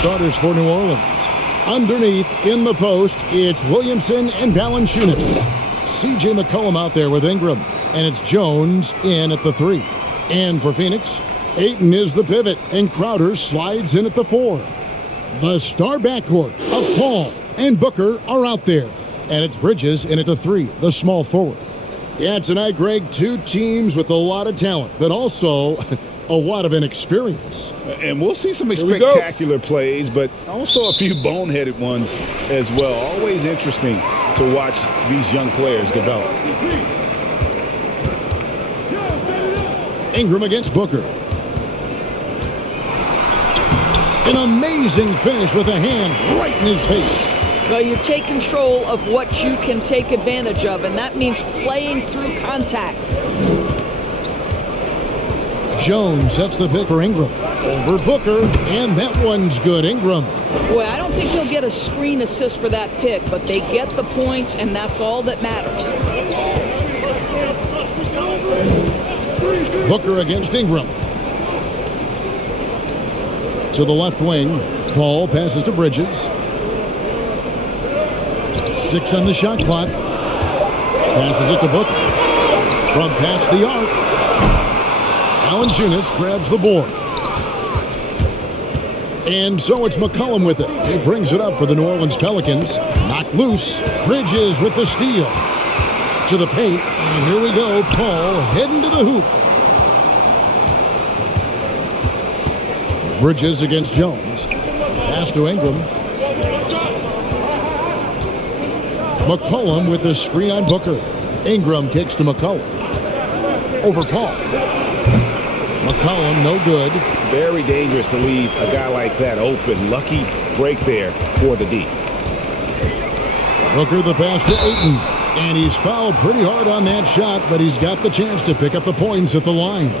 starters for New Orleans. Underneath, in the post, it's Williamson and Valanciunas. C.J. McCollum out there with Ingram. And it's Jones in at the 3. And for Phoenix, Ayton is the pivot, and Crowder slides in at the 4. The star backcourt of Paul and Booker are out there. And it's Bridges in at the 3, the small forward. Yeah, tonight, Greg, two teams with a lot of talent, but also a lot of inexperience. And we'll see some spectacular plays, but also a few boneheaded ones as well. Always interesting to watch these young players develop. Ingram against Booker. An amazing finish with a hand right in his face. Well, you take control of what you can take advantage of, and that means playing through contact. Jones sets the pick for Ingram. Over Booker, and that one's good. Ingram. Boy, I don't think he'll get a screen assist for that pick, but they get the points, and that's all that matters. Booker against Ingram. To the left wing. Paul passes to Bridges. 6 on the shot clock. Passes it to Booker. From past the arc. Valanciunas grabs the board. And so it's McCollum with it. He brings it up for the New Orleans Pelicans. Knocked loose. Bridges with the steal. To the paint. And here we go. Paul heading to the hoop. Bridges against Jones. Pass to Ingram. McCollum with the screen on Booker. Ingram kicks to McCollum. Over Paul. McCollum, no good. Very dangerous to leave a guy like that open. Lucky break there for the D. Booker the pass to Ayton. And he's fouled pretty hard on that shot, but he's got the chance to pick up the points at the line.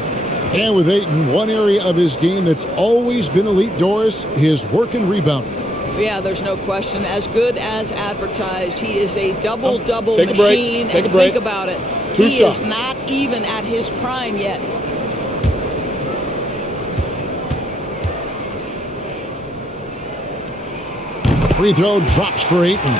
And with Ayton, one area of his game that's always been elite, Doris, his work and rebounding. Yeah, there's no question. As good as advertised, he is a double-double machine. Take a break. Think about it. Two He is shots. not even at his prime yet. Free throw drops for Ayton.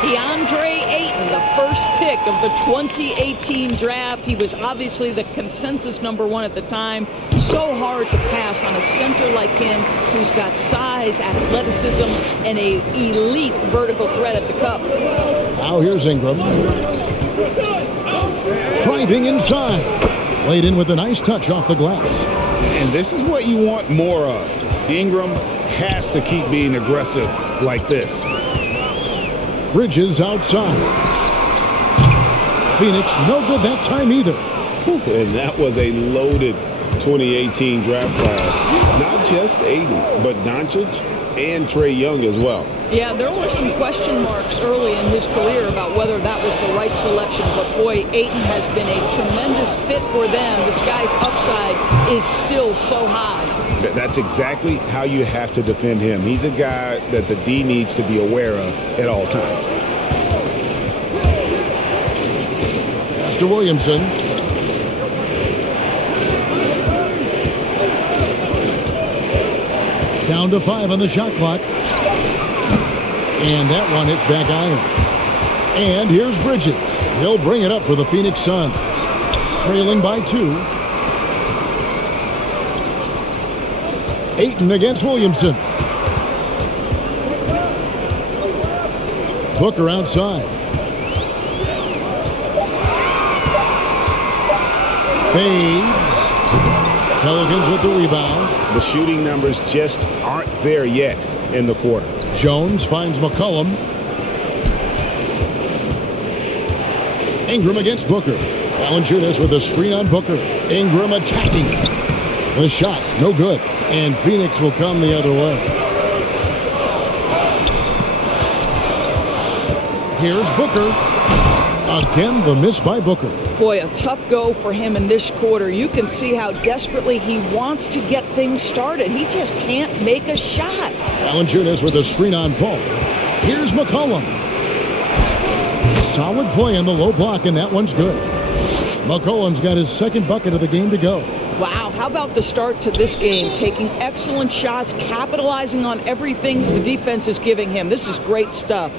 DeAndre Ayton, the first pick of the 2018 draft. He was obviously the consensus #1 at the time. So hard to pass on a center like him who's got size, athleticism, and an elite vertical threat at the cup. Now here's Ingram. Driving inside. Laid in with a nice touch off the glass. And this is what you want more of. Ingram has to keep being aggressive like this. Bridges outside. Phoenix, no good that time either. And that was a loaded 2018 draft class. Not just Ayton, but Doncic and Trae Young as well. Yeah, there were some question marks early in his career about whether that was the right selection. But boy, Ayton has been a tremendous fit for them. This guy's upside is still so high. That's exactly how you have to defend him. He's a guy that the D needs to be aware of at all times. Pass to Williamson. Down to 5 on the shot clock. And that one hits back iron. And here's Bridges. He'll bring it up for the Phoenix Suns. Trailing by 2. Ayton against Williamson. Booker outside. Fades. Pelicans with the rebound. The shooting numbers just aren't there yet in the quarter. Jones finds McCollum. Ingram against Booker. Valanciunas with a screen on Booker. Ingram attacking. The shot, no good. And Phoenix will come the other way. Here's Booker. Again, the miss by Booker. Boy, a tough go for him in this quarter. You can see how desperately he wants to get things started. He just can't make a shot. Valanciunas with a screen on Paul. Here's McCollum. Solid play in the low block, and that one's good. McCollum's got his second bucket of the game to go. Wow, how about the start to this game? Taking excellent shots, capitalizing on everything the defense is giving him. This is great stuff.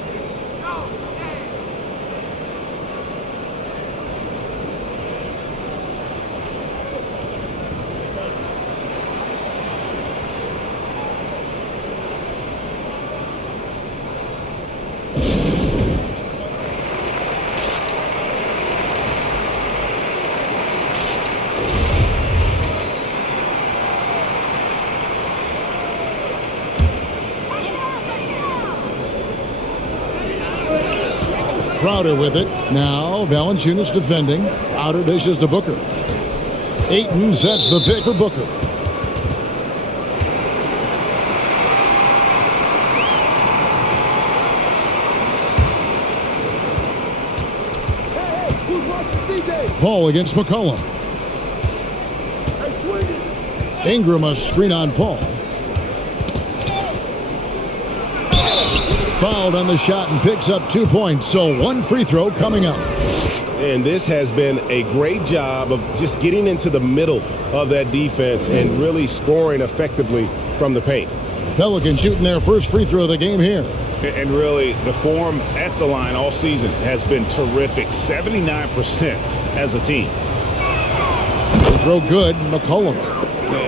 Crowder with it. Now Valanciunas defending. Outer dishes to Booker. Ayton sets the pick for Booker. Paul against McCollum. Ingram a screen on Paul. Fouled on the shot and picks up 2 points. So one free throw coming up. And this has been a great job of just getting into the middle of that defense and really scoring effectively from the paint. Pelicans shooting their first free throw of the game here. And really, the form at the line all season has been terrific. 79% as a team. Free throw good. McCollum.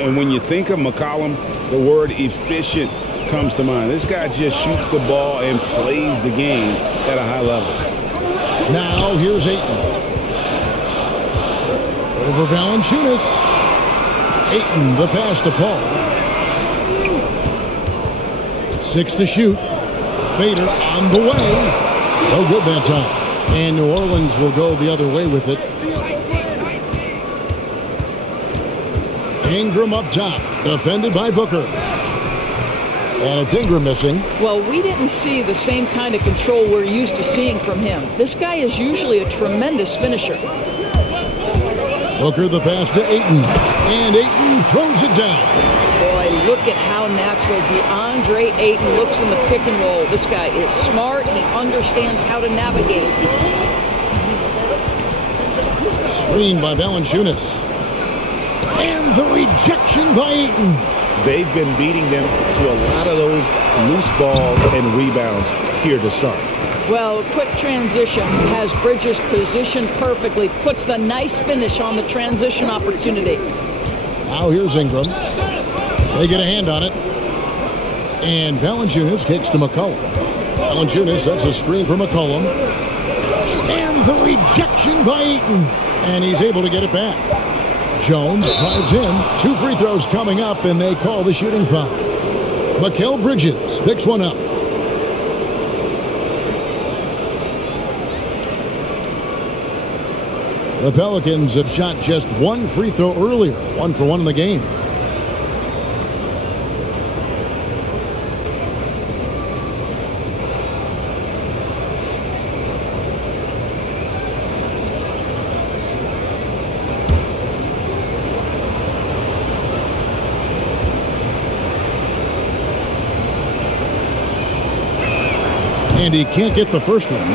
And when you think of McCollum, the word efficient comes to mind. This guy just shoots the ball and plays the game at a high level. Now here's Ayton. Over Valanciunas. Ayton the pass to Paul. 6 to shoot. Fader on the way. No good that time. And New Orleans will go the other way with it. Ingram up top. Defended by Booker. And it's Ingram missing. Well, we didn't see the same kind of control we're used to seeing from him. This guy is usually a tremendous finisher. Booker the pass to Ayton. And Ayton throws it down. Boy, look at how natural DeAndre Ayton looks in the pick and roll. This guy is smart. He understands how to navigate. Screen by Valanciunas. And the rejection by Ayton. They've been beating them to a lot of those loose balls and rebounds here to start. Well, quick transition has Bridges positioned perfectly, puts the nice finish on the transition opportunity. Now here's Ingram. They get a hand on it. And Valanciunas kicks to McCollum. Valanciunas sets a screen for McCollum. And the rejection by Ayton. And he's able to get it back. Jones drives in. 2 free throws coming up, and they call the shooting foul. Mikal Bridges picks one up. The Pelicans have shot just 1 free throw earlier. 1 for 1 in the game. And he can't get the first one.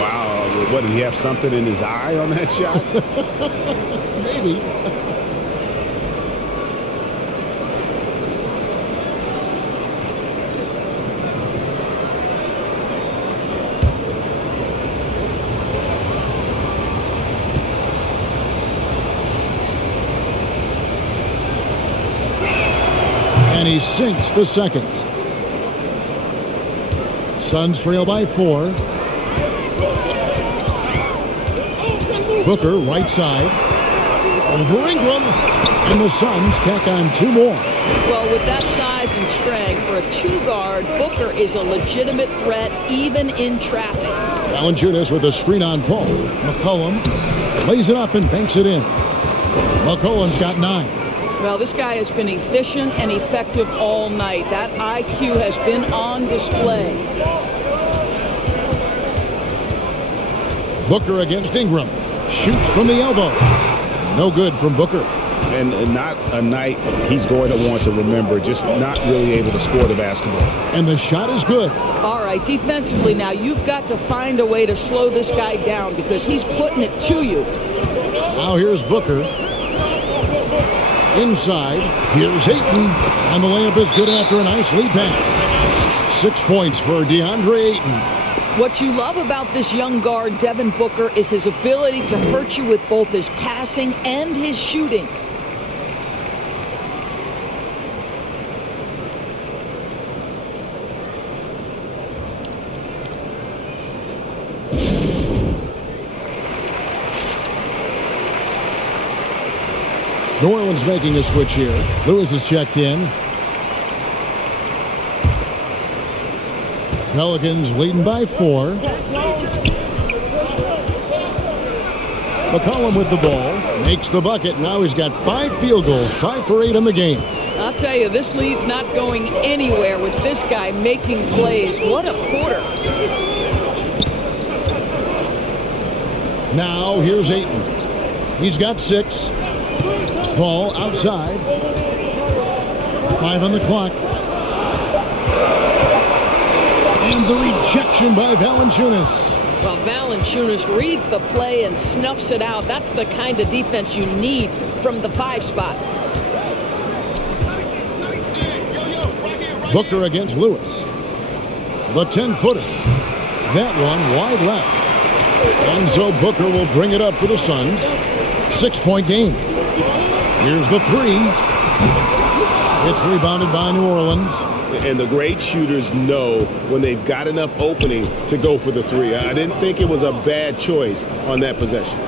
Wow. What, did he have something in his eye on that shot? Maybe. And he sinks the second. Suns trail by 4. Booker, right side. Over Ingram. And the Suns tack on 2 more. Well, with that size and strength, for a 2-guard, Booker is a legitimate threat, even in traffic. Valanciunas with a screen on Paul. McCollum lays it up and banks it in. McCollum's got 9. Well, this guy has been efficient and effective all night. That IQ has been on display. Booker against Ingram. Shoots from the elbow. No good from Booker. And not a night he's going to want to remember, just not really able to score the basketball. And the shot is good. All right, defensively now, you've got to find a way to slow this guy down because he's putting it to you. Now here's Booker. Inside, here's Ayton, and the layup is good after a nice lead pass. 6 points for DeAndre Ayton. What you love about this young guard, Devin Booker, is his ability to hurt you with both his passing and his shooting. New Orleans making a switch here. Lewis is checked in. Pelicans leading by 4. McCollum with the ball. Makes the bucket. Now he's got 5 field goals. 5 for 8 in the game. I'll tell you, this lead's not going anywhere with this guy making plays. What a quarter. Now here's Ayton. He's got 6. Paul outside. 5 on the clock. And the rejection by Valanciunas. Well, Valanciunas reads the play and snuffs it out. That's the kind of defense you need from the 5 spot. Booker against Lewis. The 10-footer. That one wide left. And so Booker will bring it up for the Suns. 6-point game. Here's the 3. It's rebounded by New Orleans. And the great shooters know when they've got enough opening to go for the 3. I didn't think it was a bad choice on that possession.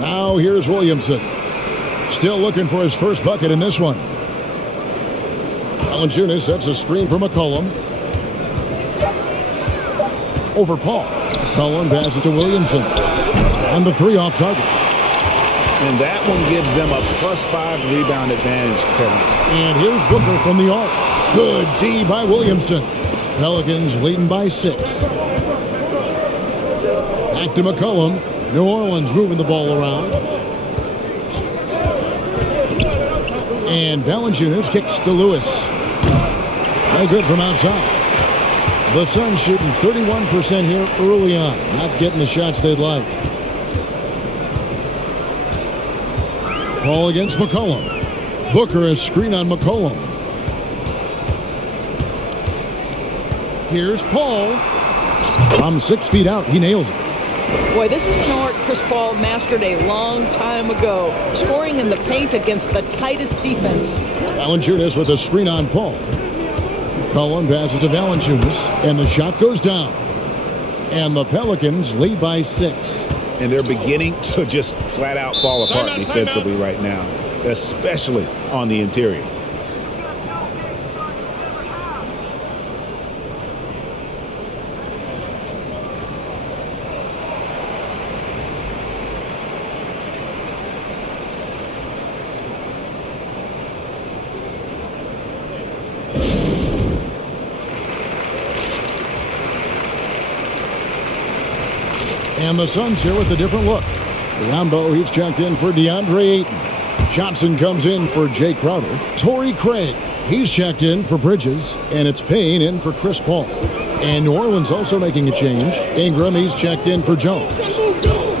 Now here's Williamson. Still looking for his first bucket in this one. Valanciunas sets a screen for McCollum. Over Paul. McCollum passes to Williamson. And the 3 off target. And that one gives them a +5 rebound advantage, Kevin. And here's Booker from the arc. Good D by Williamson. Pelicans leading by 6. Back to McCollum. New Orleans moving the ball around. And Valanciunas kicks to Lewis. No good from outside. The Suns shooting 31% here early on. Not getting the shots they'd like. Paul against McCollum. Booker is screen on McCollum. Here's Paul. From 6 feet out, he nails it. Boy, this is an art Chris Paul mastered a long time ago. Scoring in the paint against the tightest defense. Valanciunas with a screen on Paul. McCollum passes to Valanciunas, and the shot goes down. And the Pelicans lead by 6. And they're beginning to just flat out fall apart defensively right now, especially on the interior. And the Suns here with a different look. Rambo, he's checked in for DeAndre Ayton. Johnson comes in for Jay Crowder. Torrey Craig, he's checked in for Bridges. And it's Payne in for Chris Paul. And New Orleans also making a change. Ingram, he's checked in for Jones.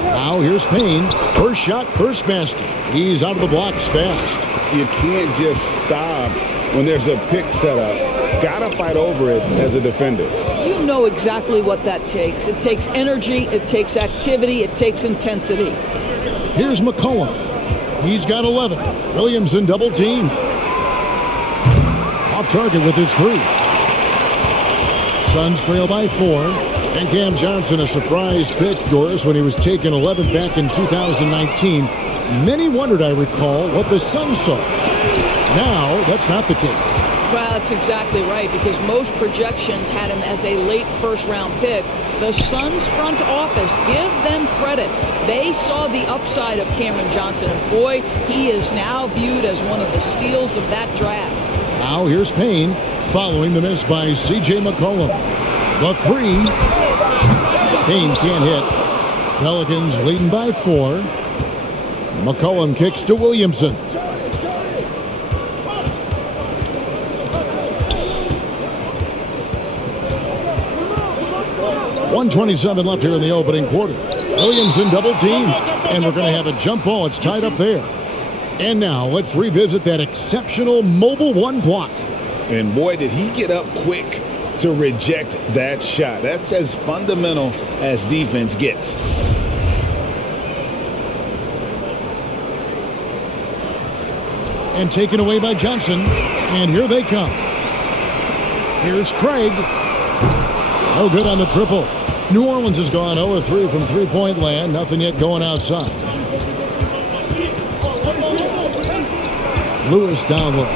Now here's Payne. First shot, first basket. He's out of the blocks fast. You can't just stop when there's a pick set up. Gotta fight over it as a defender. You know exactly what that takes. It takes energy, it takes activity, it takes intensity. Here's McCollum. He's got 11. Williamson double team. Off target with his 3. Suns trail by 4. And Cam Johnson, a surprise pick, Doris, when he was taken 11th back in 2019. Many wondered, I recall, what the Suns saw. Now, that's not the case. Well, that's exactly right, because most projections had him as a late first-round pick. The Suns front office, give them credit. They saw the upside of Cameron Johnson, and boy, he is now viewed as one of the steals of that draft. Now here's Payne, following the miss by C.J. McCollum. The 3. Payne can't hit. Pelicans leading by 4. McCollum kicks to Williamson. 1:27 left here in the opening quarter. Williamson double team, and we're going to have a jump ball. It's tied up there. And now let's revisit that exceptional mobile one block. And boy, did he get up quick to reject that shot. That's as fundamental as defense gets. And taken away by Johnson. And here they come. Here's Craig. No good on the triple. New Orleans has gone 0-3 from three-point land. Nothing yet going outside. Lewis down low.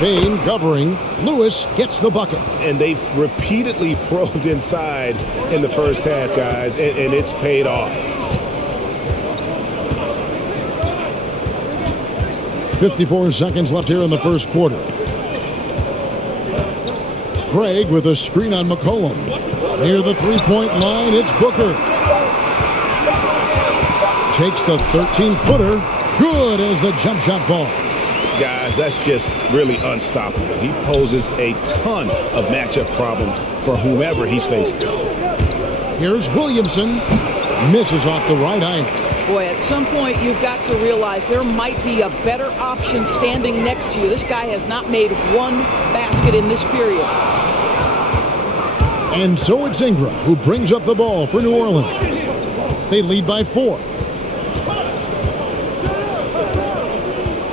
Payne covering. Lewis gets the bucket. And they've repeatedly probed inside in the first half, guys, and it's paid off. 54 seconds left here in the first quarter. Craig with a screen on McCollum. Near the three-point line, it's Booker. Takes the 13-footer. Good as the jump shot falls. Guys, that's just really unstoppable. He poses a ton of matchup problems for whomever he's facing. Here's Williamson. Misses off the right eye. Boy, at some point you've got to realize there might be a better option standing next to you. This guy has not made one basket in this period. And so it's Ingram who brings up the ball for New Orleans. They lead by 4.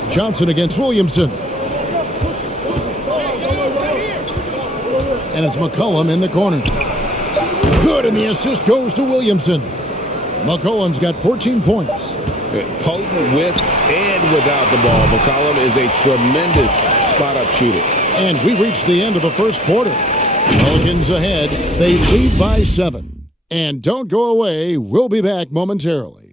Johnson against Williamson. And it's McCollum in the corner. Good, and the assist goes to Williamson. McCollum's got 14 points. Potent with and without the ball. McCollum is a tremendous spot-up shooter. And we reached the end of the first quarter. Pelicans ahead. They lead by 7. And don't go away. We'll be back momentarily.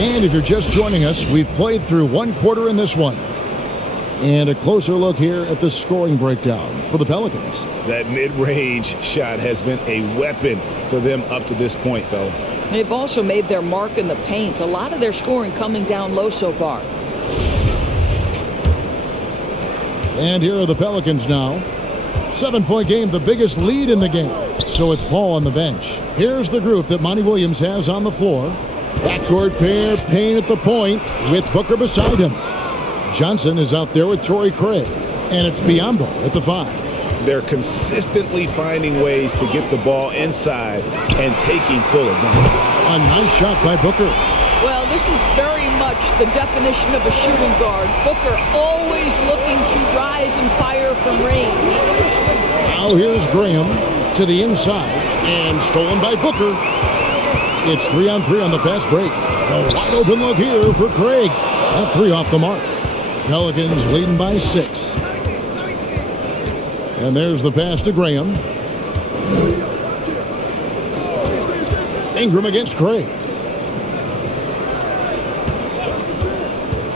And if you're just joining us, we've played through one quarter in this one. And a closer look here at the scoring breakdown for the Pelicans. That mid-range shot has been a weapon for them up to this point, fellas. They've also made their mark in the paint. A lot of their scoring coming down low so far. And here are the Pelicans now. 7-point game, the biggest lead in the game. So it's Paul on the bench. Here's the group that Monty Williams has on the floor. Backcourt pair, Payne at the point with Booker beside him. Johnson is out there with Torrey Craig. And it's Biyombo at the 5. They're consistently finding ways to get the ball inside and taking full advantage. A nice shot by Booker. Well, this is very much the definition of a shooting guard. Booker always looking to rise and fire from range. Now here's Graham to the inside and stolen by Booker. It's 3-on-3 on the fast break. A wide open look here for Craig. That 3 off the mark. Pelicans leading by 6. And there's the pass to Graham. Ingram against Craig.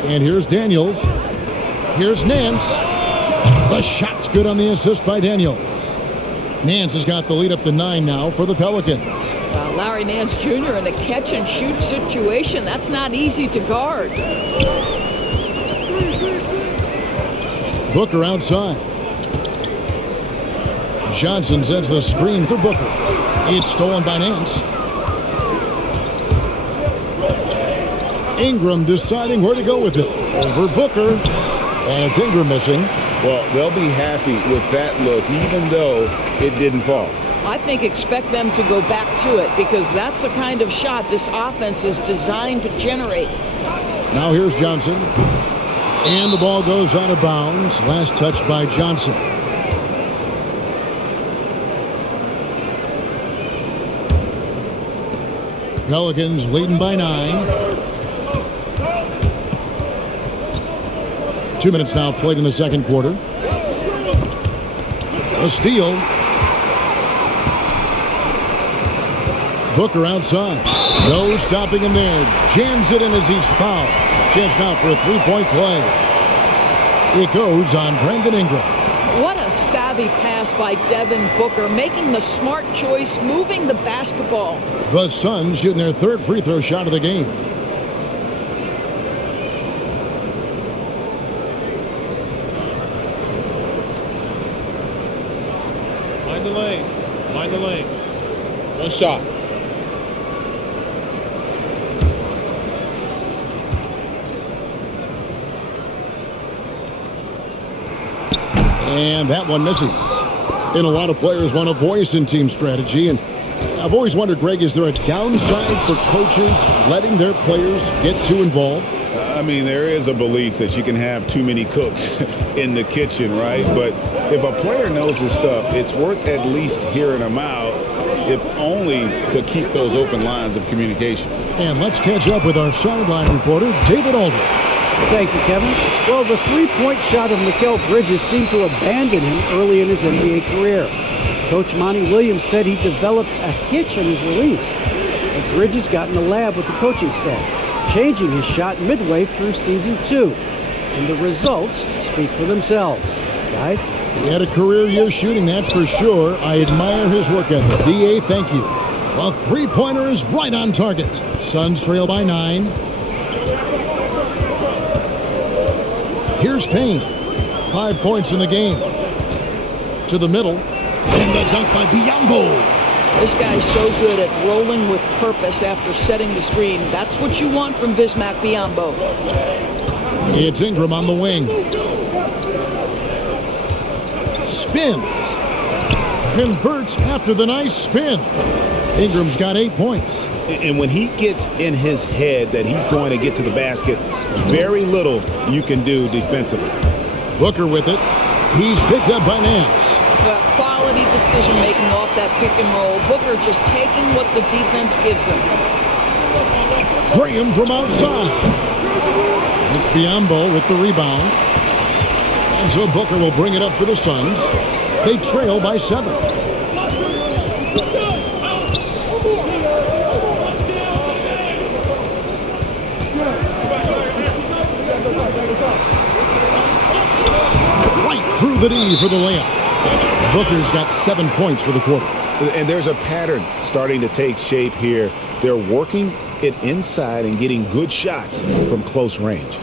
And here's Daniels. Here's Nance. The shot's good on the assist by Daniels. Nance has got the lead up to 9 now for the Pelicans. Larry Nance Jr. in a catch-and-shoot situation. That's not easy to guard. Booker outside. Johnson sends the screen for Booker. It's stolen by Nance. Ingram deciding where to go with it. Over Booker. And it's Ingram missing. Well, they'll be happy with that look, even though it didn't fall. I think expect them to go back to it because that's the kind of shot this offense is designed to generate. Now here's Johnson. And the ball goes out of bounds. Last touch by Johnson. Pelicans leading by 9. 2 minutes now played in the second quarter. A steal. Booker outside. No stopping him there. Jams it in as he's fouled. Chance now for a three-point play. It goes on Brandon Ingram. What a savvy pass by Devin Booker, making the smart choice, moving the basketball. The Suns shooting their third free throw shot of the game. Mind the lanes. Mind the lanes. One shot. And that one misses. And a lot of players want a voice in team strategy. And I've always wondered, Greg, is there a downside for coaches letting their players get too involved? I mean, there is a belief that you can have too many cooks in the kitchen, right? But if a player knows his stuff, it's worth at least hearing them out, if only to keep those open lines of communication. And let's catch up with our sideline reporter, David Aldridge. Thank you, Kevin. Well, the three-point shot of Mikal Bridges seemed to abandon him early in his NBA career. Coach Monty Williams said he developed a hitch in his release. But Bridges got in the lab with the coaching staff, changing his shot midway through season 2. And the results speak for themselves. Guys? He had a career year shooting, that's for sure. I admire his work ethic. D.A., thank you. A three-pointer is right on target. Suns trail by 9. Here's Payne. 5 points in the game. To the middle. And the dunk by Biyombo. This guy's so good at rolling with purpose after setting the screen. That's what you want from Bismack Biyombo. It's Ingram on the wing. Spins. Converts after the nice spin. Ingram's got 8 points. And when he gets in his head that he's going to get to the basket, very little you can do defensively. Booker with it. He's picked up by Nance. Quality decision-making off that pick and roll. Booker just taking what the defense gives him. Graham from outside. It's Biyombo with the rebound. And so Booker will bring it up for the Suns. They trail by 7. Right through the D for the layup. Booker's got 7 points for the quarter. And there's a pattern starting to take shape here. They're working it inside and getting good shots from close range.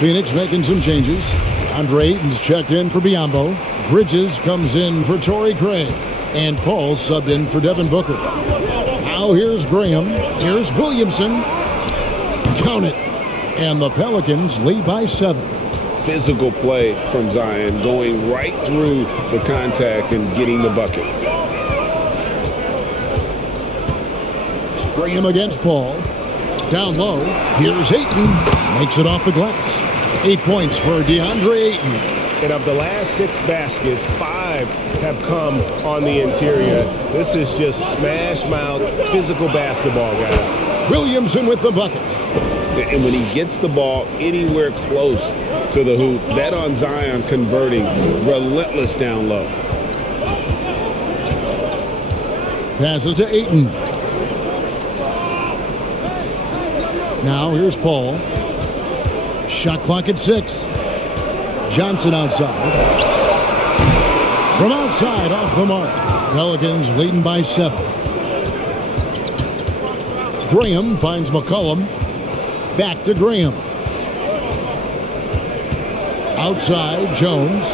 Phoenix making some changes. Andre Ayton's checked in for Biyombo. Bridges comes in for Torrey Craig. And Paul subbed in for Devin Booker. Now here's Graham. Here's Williamson. Count it. And the Pelicans lead by 7. Physical play from Zion, going right through the contact and getting the bucket. Graham against Paul. Down low. Here's Ayton. Makes it off the glass. 8 points for DeAndre Ayton. And of the last 6 baskets, 5 have come on the interior. This is just smash mouth physical basketball, guys. Williamson with the bucket. And when he gets the ball anywhere close to the hoop, bet on Zion converting, relentless down low. Passes to Ayton. Now here's Paul. Shot clock at 6. Johnson outside. From outside, off the mark. Pelicans leading by 7. Graham finds McCollum. Back to Graham. Outside, Jones.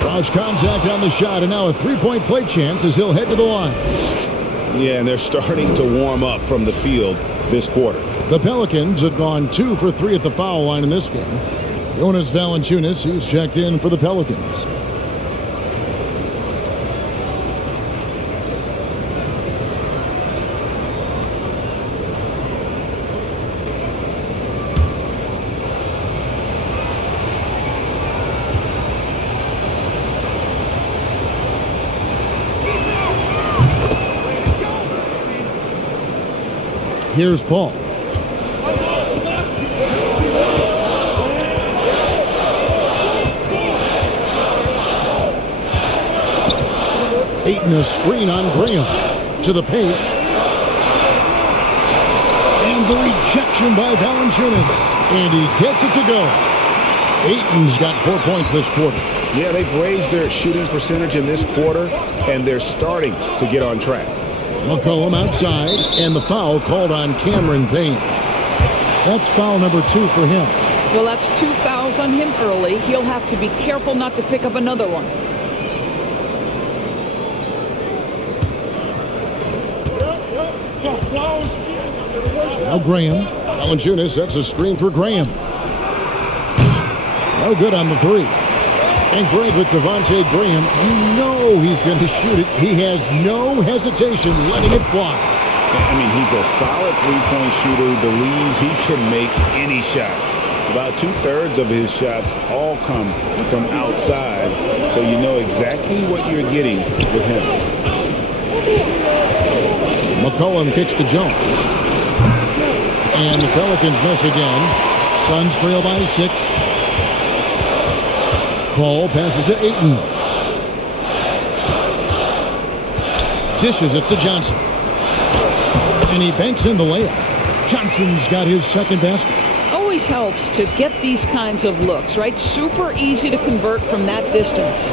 Cross contact on the shot, and now a three-point play chance as he'll head to the line. Yeah, and they're starting to warm up from the field this quarter. The Pelicans have gone 2 for 3 at the foul line in this game. Jonas Valanciunas, he's checked in for the Pelicans. Here's Paul. Ayton a screen on Graham. To the paint. And the rejection by Valanciunas. And he gets it to go. Ayton's got 4 points this quarter. Yeah, they've raised their shooting percentage in this quarter, and they're starting to get on track. McCollum outside, and the foul called on Cameron Payne. That's foul number 2 for him. Well, that's 2 fouls on him early. He'll have to be careful not to pick up another one. Now Graham. Valanciunas sets a screen for Graham. No good on the 3. And Greg with Devontae Graham, you know he's going to shoot it. He has no hesitation letting it fly. I mean, he's a solid three-point shooter who believes he can make any shot. About 2/3 of his shots all come from outside, so you know exactly what you're getting with him. McCollum kicks to Jones. And the Pelicans miss again. Suns trail by 6. Paul passes to Ayton. Dishes it to Johnson. And he banks in the layup. Johnson's got his second basket. Always helps to get these kinds of looks, right? Super easy to convert from that distance.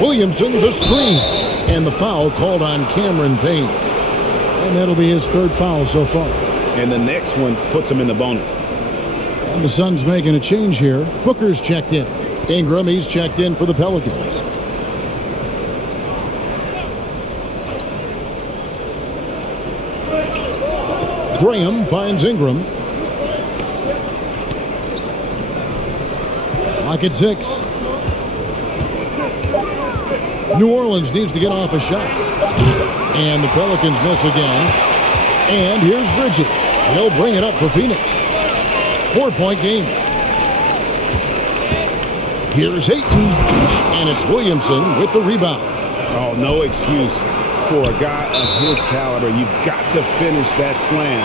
Williamson the screen. And the foul called on Cameron Payne. And that'll be his 3rd foul so far. And the next one puts him in the bonus. And the Suns making a change here. Booker's checked in. Ingram, he's checked in for the Pelicans. Graham finds Ingram. Lock at 6. New Orleans needs to get off a shot. And the Pelicans miss again. And here's Bridges. He'll bring it up for Phoenix. 4-point game. Here's Ayton. And it's Williamson with the rebound. Oh, no excuse for a guy of his caliber. You've got to finish that slam.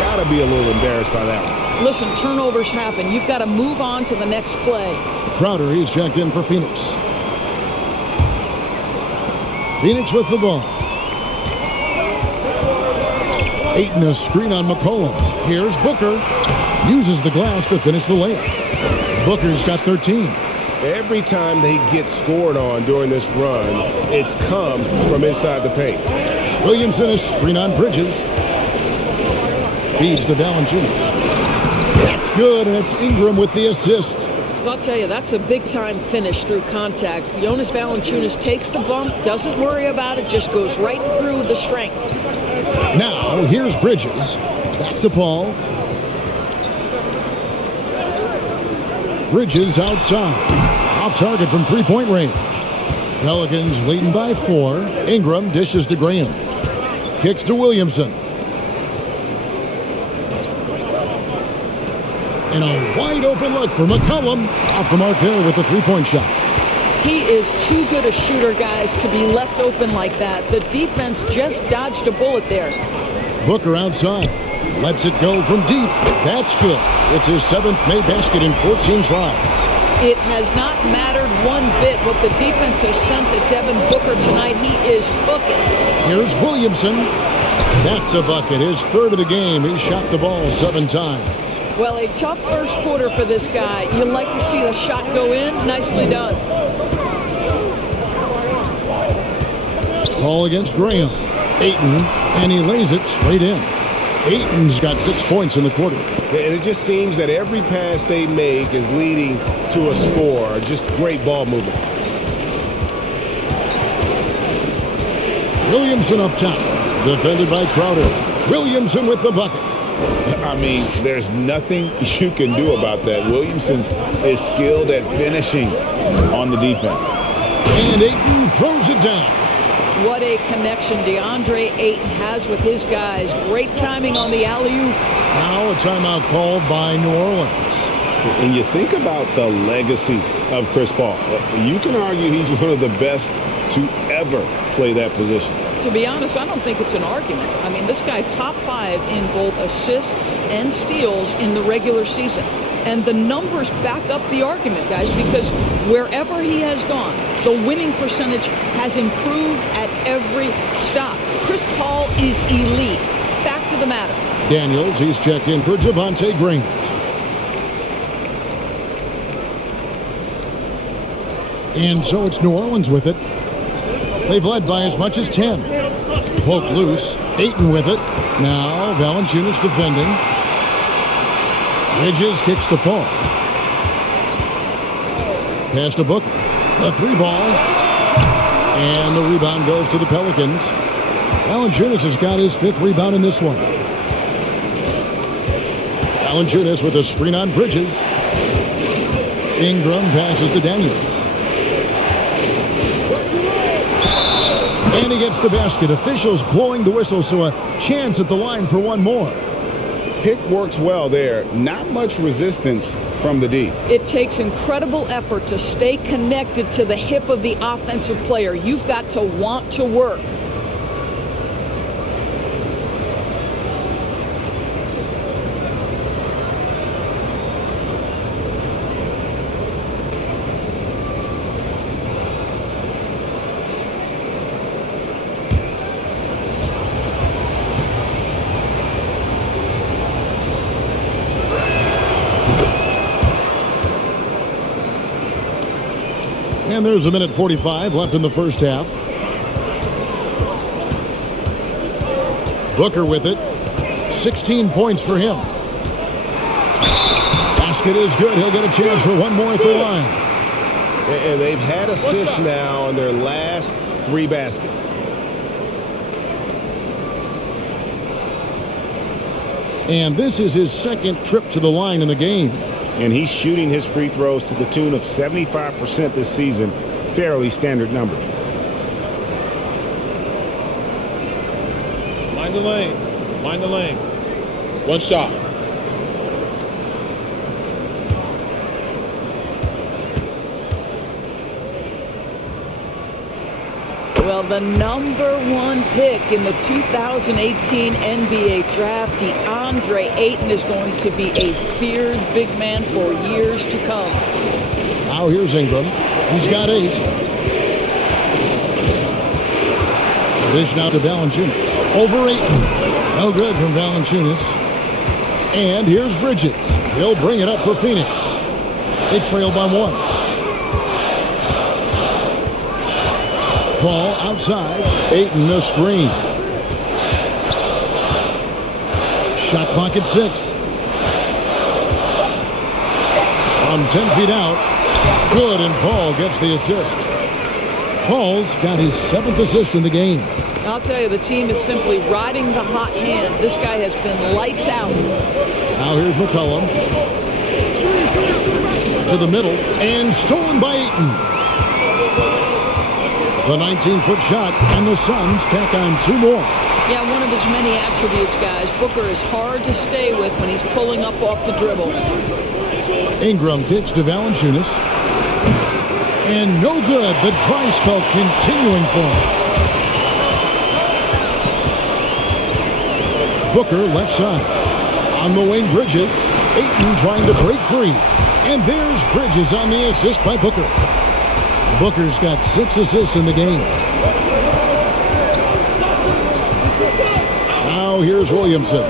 Got to be a little embarrassed by that one. Listen, turnovers happen. You've got to move on to the next play. Crowder, he's checked in for Phoenix. Phoenix with the ball. Ayton a screen on McCollum. Here's Booker. Uses the glass to finish the layup. Booker's got 13. Every time they get scored on during this run, it's come from inside the paint. Williamson a screen on Bridges. Feeds to Valanciunas. That's good, and it's Ingram with the assist. I'll tell you, that's a big-time finish through contact. Jonas Valanciunas takes the bump, doesn't worry about it, just goes right through the strength. Now, here's Bridges. Back to Paul. Bridges outside. Off target from three-point range. Pelicans leading by 4. Ingram dishes to Graham. Kicks to Williamson. And a wide-open look for McCollum. Off the mark there with the three-point shot. He is too good a shooter, guys, to be left open like that. The defense just dodged a bullet there. Booker outside. Lets it go from deep. That's good. It's his 7th made basket in 14 tries. It has not mattered one bit what the defense has sent to Devin Booker tonight. He is cooking. Here's Williamson. That's a bucket. His 3rd of the game. He shot the ball 7 times. Well, a tough first quarter for this guy. You like to see the shot go in. Nicely done. Ball against Graham. Ayton, and he lays it straight in. Ayton's got 6 points in the quarter. And it just seems that every pass they make is leading to a score. Just great ball movement. Williamson up top. Defended by Crowder. Williamson with the bucket. I mean, there's nothing you can do about that. Williamson is skilled at finishing on the defense. And Ayton throws it down. What a connection DeAndre Ayton has with his guys. Great timing on the alley-oop. Now a timeout called by New Orleans. And you think about the legacy of Chris Paul. You can argue he's one of the best to ever play that position. To be honest, I don't think it's an argument. I mean, this guy top 5 in both assists and steals in the regular season. And the numbers back up the argument, guys, because wherever he has gone, the winning percentage has improved at every stop. Chris Paul is elite. Fact of the matter. Daniels, he's checked in for Javonte Green. And so it's New Orleans with it. They've led by as much as 10. Poked loose. Ayton with it. Now Valanciunas defending. Bridges kicks to Paul. Pass to Booker. The 3-ball. And the rebound goes to the Pelicans. Valanciunas has got his 5th rebound in this one. Valanciunas with a screen on Bridges. Ingram passes to Daniels. And he gets the basket. Officials blowing the whistle, so a chance at the line for one more. Pick works well there. Not much resistance from the D. It takes incredible effort to stay connected to the hip of the offensive player. You've got to want to work. And there's a minute 45 left in the first half. Booker with it. 16 points for him. Basket is good. He'll get a chance for one more at the line. And they've had assists now on their last 3 baskets. And this is his 2nd trip to the line in the game. And he's shooting his free throws to the tune of 75% this season. Fairly standard numbers. Mind the lanes. Mind the lanes. One shot. Well, the number 1 pick in the 2018 NBA draft, DeAndre Ayton, is going to be a feared big man for years to come. Now here's Ingram. He's got 8. Dish now to Valanciunas. Over Ayton. No good from Valanciunas. And here's Bridges. He'll bring it up for Phoenix. They trail by 1. Ball outside. Ayton the screen. Shot clock at 6. From 10 feet out. Good, and Paul gets the assist. Paul's got his 7th assist in the game. I'll tell you, the team is simply riding the hot hand. This guy has been lights out. Now here's McCollum. To the middle, and stolen by Ayton. The 19-foot shot, and the Suns tack on 2 more. Yeah, one of his many attributes, guys. Booker is hard to stay with when he's pulling up off the dribble. Ingram kicks to Valanciunas. And no good. The dry spell continuing for him. Booker left side. On the wing, Bridges. Ayton trying to break free. And there's Bridges on the assist by Booker. Booker's got 6 assists in the game. Now here's Williamson.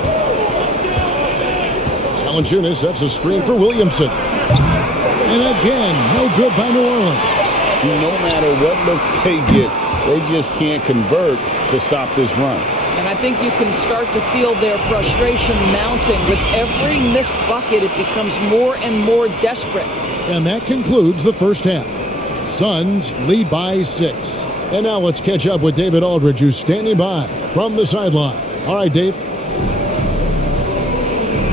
Valanciunas sets a screen for Williamson. And again, no good by New Orleans. No matter what looks they get, they just can't convert to stop this run. And I think you can start to feel their frustration mounting. With every missed bucket, it becomes more and more desperate. And that concludes the first half. Suns lead by 6. And now let's catch up with David Aldridge, who's standing by from the sideline. All right, Dave.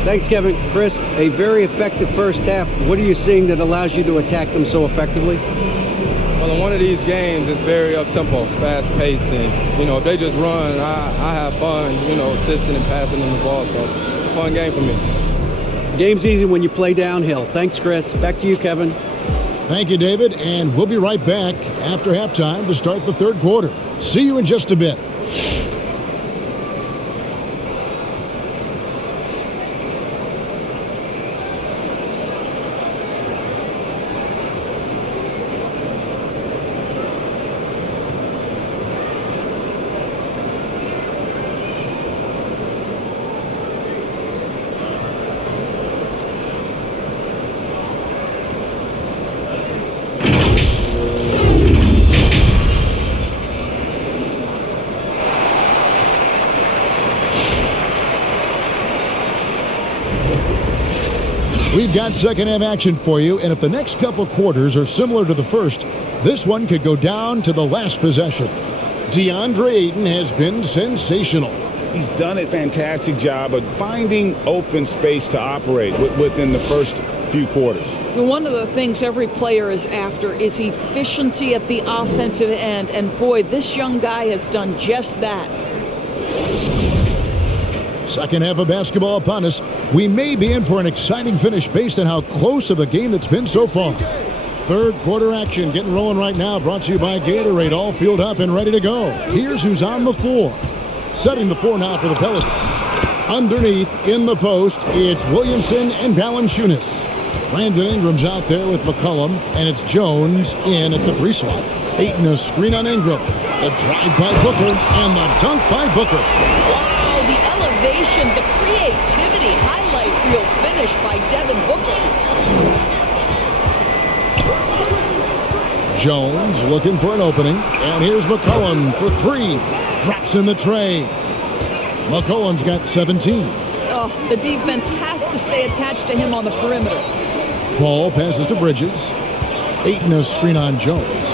Thanks, Kevin. Chris, a very effective first half. What are you seeing that allows you to attack them so effectively? Well, in one of these games, it's very up-tempo, fast-paced, and, if they just run, I have fun, assisting and passing them the ball, so it's a fun game for me. Game's easy when you play downhill. Thanks, Chris. Back to you, Kevin. Thank you, David, and we'll be right back after halftime to start the third quarter. See you in just a bit. We've got second half action for you, and if the next couple quarters are similar to the first, this one could go down to the last possession. DeAndre Ayton has been sensational. He's done a fantastic job of finding open space to operate within the first few quarters. One of the things every player is after is efficiency at the offensive end, and boy, this young guy has done just that. Second half of basketball upon us. We may be in for an exciting finish based on how close of a game it's been so far. Third quarter action getting rolling right now, brought to you by Gatorade, all fueled up and ready to go. Here's who's on the floor. Setting the floor now for the Pelicans. Underneath, in the post, it's Williamson and Valanciunas. Brandon Ingram's out there with McCollum, and it's Jones in at the 3 slot. Ayton a screen on Ingram. The drive by Booker, and the dunk by Booker. Wow, the elevation, the creativity, highlight reel finish by Devin Booker. Jones looking for an opening, and here's McCollum for 3. Drops in the tray. McCollum's got 17. Oh, the defense has to stay attached to him on the perimeter. Paul passes to Bridges. Ayton a screen on Jones.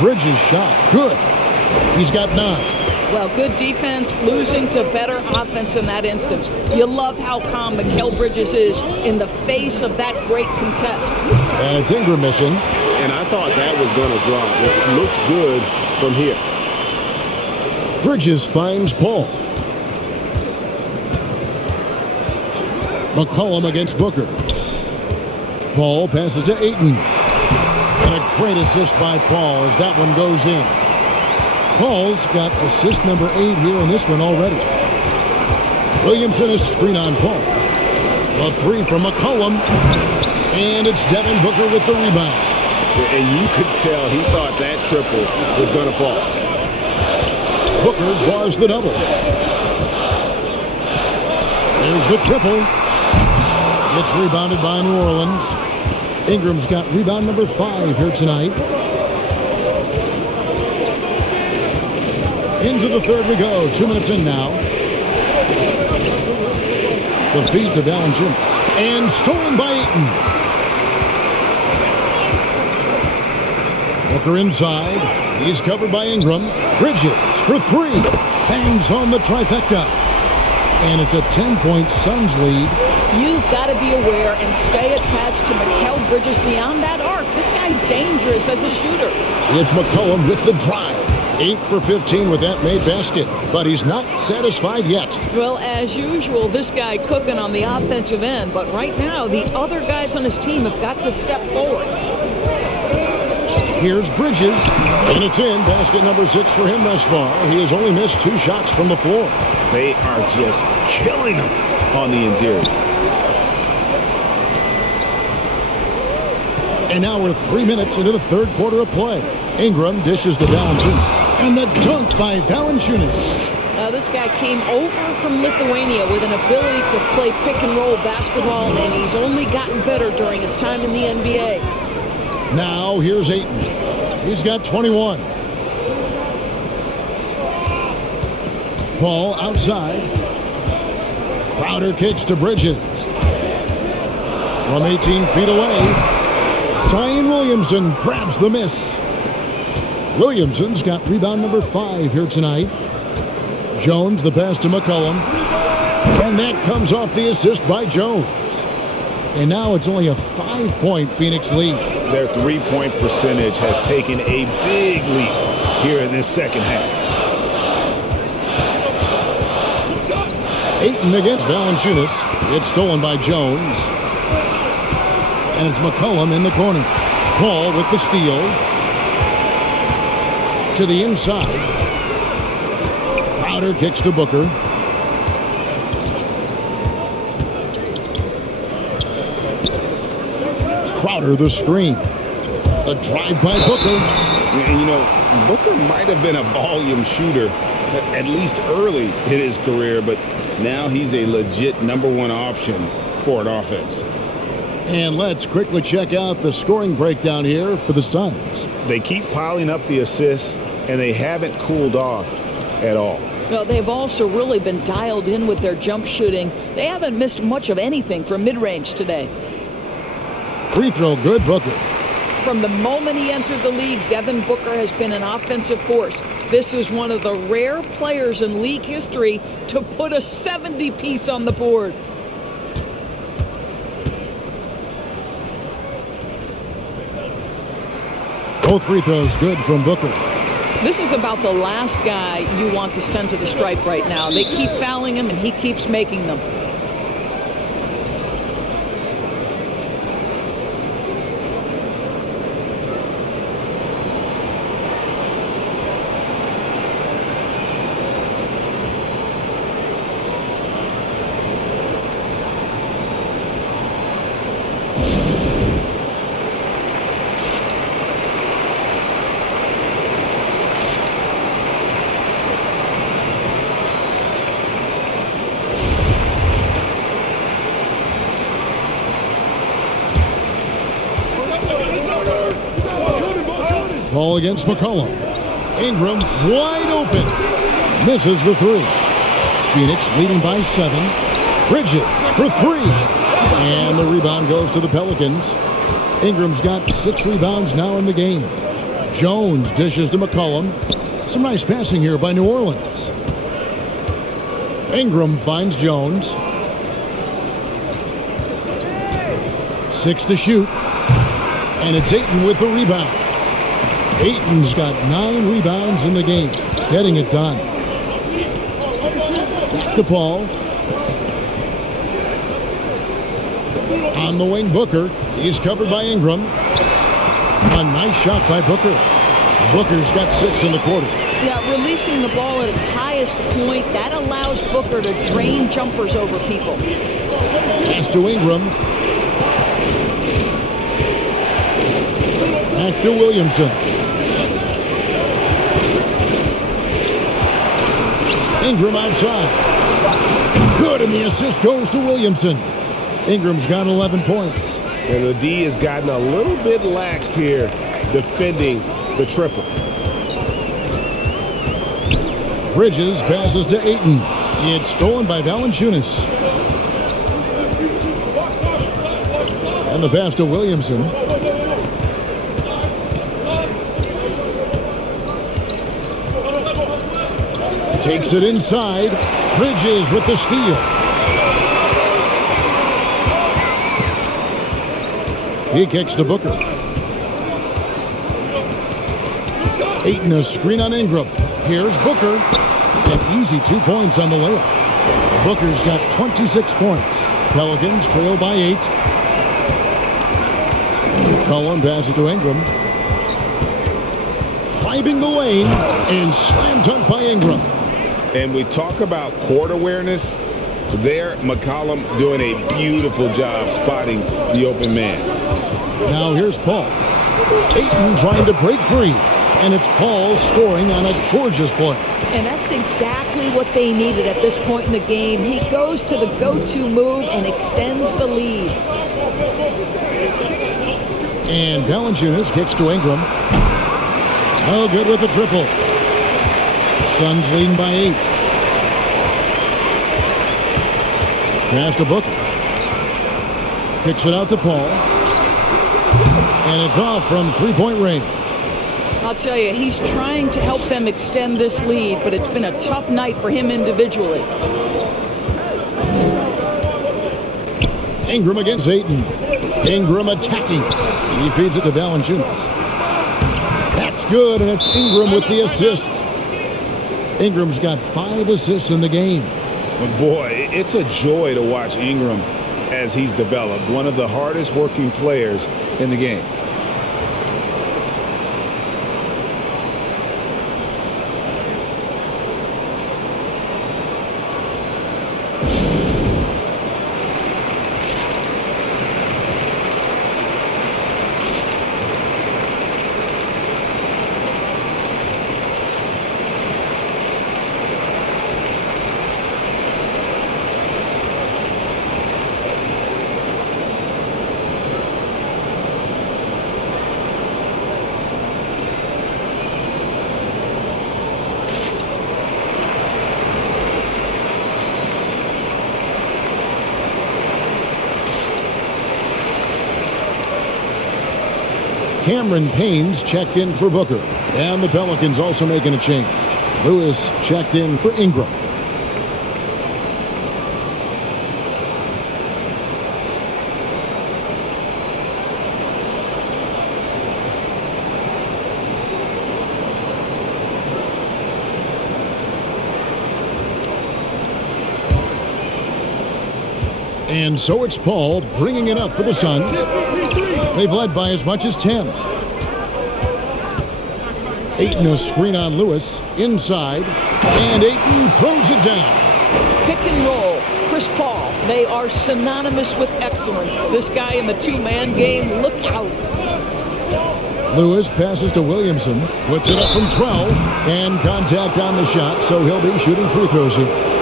Bridges shot. Good. He's got 9. Well, good defense, losing to better offense in that instance. You love how calm Mikal Bridges is in the face of that great contest. And it's Ingram missing. And I thought that was going to drop. It looked good from here. Bridges finds Paul. McCollum against Booker. Paul passes to Ayton. And a great assist by Paul as that one goes in. Paul's got assist number 8 here in this one already. Williamson is screen on Paul. A 3 from McCollum. And it's Devin Booker with the rebound. And you could tell he thought that triple was going to fall. Booker draws the double. There's the triple. It's rebounded by New Orleans. Ingram's got rebound number 5 here tonight. Into the third we go. 2 minutes in now. The feed to Valanciunas. And stolen by Ayton. Booker inside. He's covered by Ingram. Bridges for 3. Bangs home the trifecta. And it's a 10-point Suns lead. You've got to be aware and stay attached to Mikal Bridges beyond that arc. This guy's dangerous as a shooter. It's McCollum with the drive. 8 for 15 with that made basket. But he's not satisfied yet. Well, as usual, this guy cooking on the offensive end. But right now, the other guys on his team have got to step forward. Here's Bridges, and it's in. Basket number 6 for him thus far. He has only missed 2 shots from the floor. They are just killing him on the interior. And now we're 3 minutes into the third quarter of play. Ingram dishes to Valanciunas, and the dunk by Valanciunas. This guy came over from Lithuania with an ability to play pick-and-roll basketball, and he's only gotten better during his time in the NBA. Now here's Ayton. He's got 21. Paul outside. Crowder kicks to Bridges. From 18 feet away, Zion Williamson grabs the miss. Williamson's got rebound number 5 here tonight. Jones the pass to McCollum. And that comes off the assist by Jones. And now it's only a 5-point Phoenix lead. Their three-point percentage has taken a big leap here in this second half. Ayton against Valanciunas. It's stolen by Jones. And it's McCollum in the corner. Paul with the steal. To the inside. Crowder kicks to Booker. Crowder the screen. The drive by Booker. And, you know, Booker might have been a volume shooter, at least early in his career, but now he's a legit number 1 option for an offense. And let's quickly check out the scoring breakdown here for the Suns. They keep piling up the assists, and they haven't cooled off at all. Well, they've also really been dialed in with their jump shooting. They haven't missed much of anything from mid-range today. Free throw good, Booker. From the moment he entered the league, Devin Booker has been an offensive force. This is one of the rare players in league history to put a 70-piece on the board. Both free throws good from Booker. This is about the last guy you want to send to the stripe right now. They keep fouling him, and he keeps making them. Ball against McCollum. Ingram wide open. Misses the three. Phoenix leading by 7. Bridges for 3. And the rebound goes to the Pelicans. Ingram's got 6 rebounds now in the game. Jones dishes to McCollum. Some nice passing here by New Orleans. Ingram finds Jones. 6 to shoot. And it's Ayton with the rebound. Ayton's got 9 rebounds in the game, getting it done. Back to Paul. On the wing, Booker. He's covered by Ingram. A nice shot by Booker. Booker's got 6 in the quarter. Yeah, releasing the ball at its highest point, that allows Booker to drain jumpers over people. Pass to Ingram. Back to Williamson. Ingram outside. Good, and the assist goes to Williamson. Ingram's got 11 points. And the D has gotten a little bit laxed here defending the triple. Bridges passes to Ayton. It's stolen by Valanciunas. And the pass to Williamson. Takes it inside. Bridges with the steal. He kicks to Booker. Ayton a screen on Ingram. Here's Booker. An easy 2 points on the layup. Booker's got 26 points. Pelicans trail by 8. Cullen passes to Ingram. Driving the lane and slam dunk by Ingram. And we talk about court awareness. There, McCollum doing a beautiful job spotting the open man. Now here's Paul. Ayton trying to break free. And it's Paul scoring on a gorgeous play. And that's exactly what they needed at this point in the game. He goes to the go-to move and extends the lead. And Valanciunas kicks to Ingram. Oh, good with the triple. Suns leading by 8. Pass to Booker. Kicks it out to Paul. And it's off from three-point range. I'll tell you, he's trying to help them extend this lead, but it's been a tough night for him individually. Ingram against Ayton. Ingram attacking. He feeds it to Valanciunas. That's good, and it's Ingram with the assist. Ingram's got 5 assists in the game. But boy, it's a joy to watch Ingram as he's developed. One of the hardest working players in the game. Cameron Payne's checked in for Booker. And the Pelicans also making a change. Lewis checked in for Ingram. And so it's Paul bringing it up for the Suns. They've led by as much as 10. Ayton a screen on Lewis. Inside. And Ayton throws it down. Pick and roll. Chris Paul. They are synonymous with excellence. This guy in the two-man game, look out. Lewis passes to Williamson. Puts it up from 12. And contact on the shot, so he'll be shooting free throws here.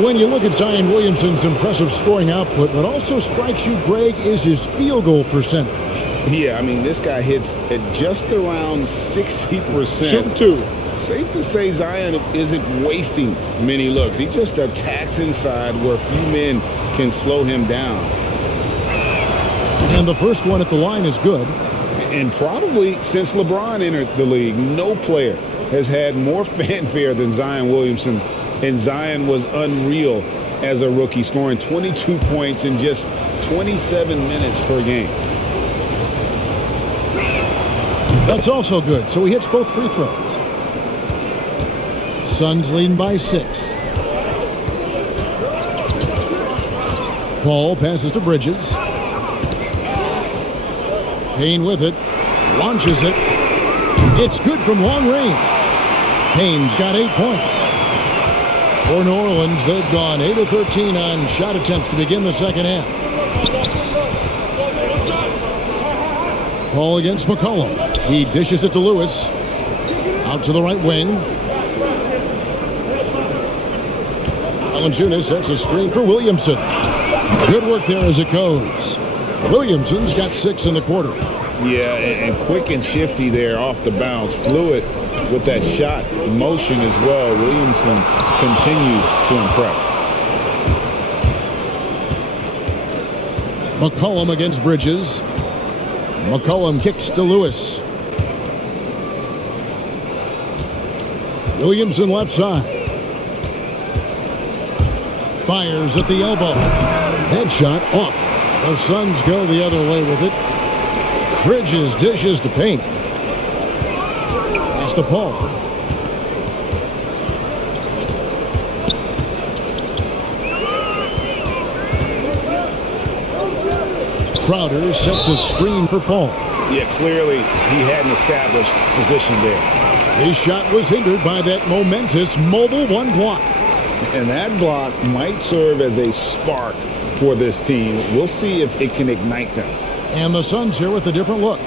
When you look at Zion Williamson's impressive scoring output, what also strikes you, Greg, is his field goal percentage. Yeah, I mean, this guy hits at just around 60%. Shoot two. Safe to say Zion isn't wasting many looks. He just attacks inside where few men can slow him down. And the first one at the line is good. And probably since LeBron entered the league, no player has had more fanfare than Zion Williamson. And Zion was unreal as a rookie, scoring 22 points in just 27 minutes per game. That's also good, so he hits both free throws. Suns leading by 6. Paul passes to Bridges. Payne with it. Launches it. It's good from long range. Payne's got 8 points. For New Orleans, they've gone 8 of 13 on shot attempts to begin the second half. Paul against McCollum. He dishes it to Lewis. Out to the right wing. Valanciunas sets a screen for Williamson. Good work there as it goes. Williamson's got 6 in the quarter. Yeah, and quick and shifty there off the bounce. Fluid with that shot motion as well. Williamson continues to impress. McCollum against Bridges. McCollum kicks to Lewis. Williamson left side. Fires at the elbow. Headshot off. The Suns go the other way with it. Bridges dishes to Payne. Pass to Paul. Crowder sets a screen for Paul. Yeah, clearly he hadn't established position there. His shot was hindered by that momentous mobile one block. And that block might serve as a spark for this team. We'll see if it can ignite them. And the Suns here with a different look.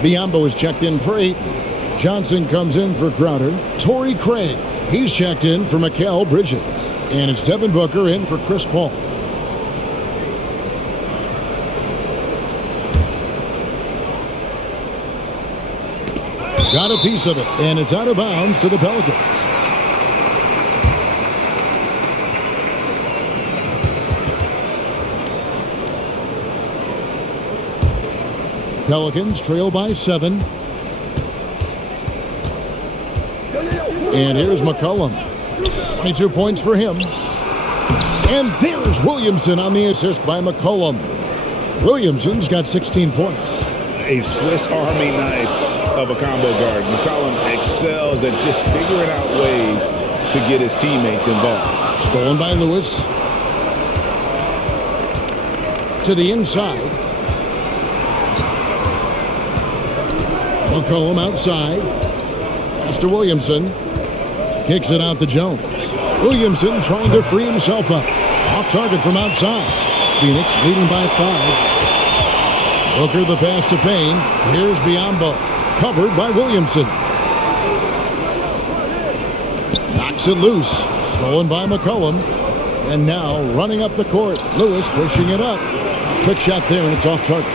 Biyombo is checked in for 8. Johnson comes in for Crowder. Torrey Craig, he's checked in for Mikal Bridges. And it's Devin Booker in for Chris Paul. Got a piece of it, and it's out of bounds to the Pelicans. Pelicans trail by 7. And here's McCollum. 22 points for him. And there's Williamson on the assist by McCollum. Williamson's got 16 points. A Swiss Army knife of a combo guard. McCollum excels at just figuring out ways to get his teammates involved. Stolen by Lewis. To the inside. McCollum outside. Pass to Williamson. Kicks it out to Jones. Williamson trying to free himself up. Off target from outside. Phoenix leading by 5. Booker the pass to Payne. Here's Biyombo. Covered by Williamson. Knocks it loose. Stolen by McCollum. And now running up the court. Lewis pushing it up. Quick shot there, and it's off target.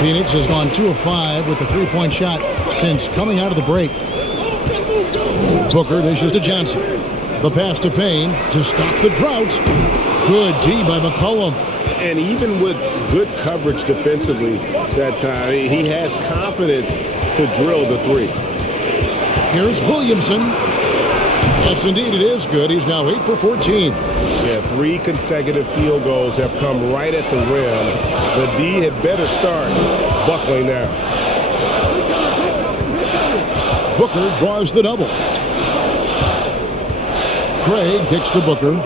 Phoenix has gone 2 of 5 with the three-point shot since coming out of the break. Booker dishes to Johnson. The pass to Payne to stop the drought. Good D by McCollum. And even with good coverage defensively that time, he has confidence to drill the three. Here's Williamson. Yes, indeed, it is good. He's now 8 for 14. Yeah, 3 consecutive field goals have come right at the rim. The D had better start buckling now. Booker draws the double. Craig kicks to Booker.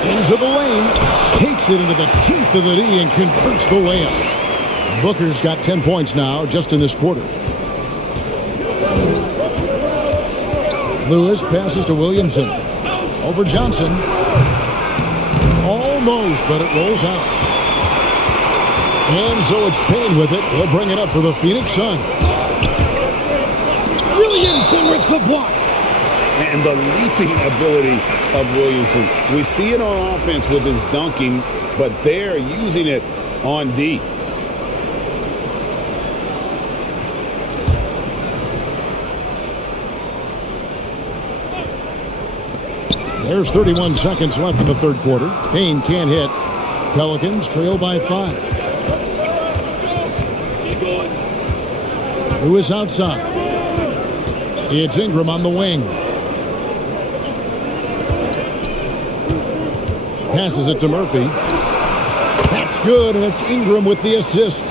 Into the lane. Takes it into the teeth of the D and converts the layup. Booker's got 10 points now just in this quarter. Lewis passes to Williamson. Over Johnson. Almost, but it rolls out. And so it's Payne with it. He'll bring it up for the Phoenix Suns. Williamson with the block. And the leaping ability of Williamson. We see it on offense with his dunking, but they're using it on D. There's 31 seconds left in the third quarter. Payne can't hit. Pelicans trail by 5. Lewis outside. It's Ingram on the wing. Passes it to Murphy. That's good, and it's Ingram with the assist.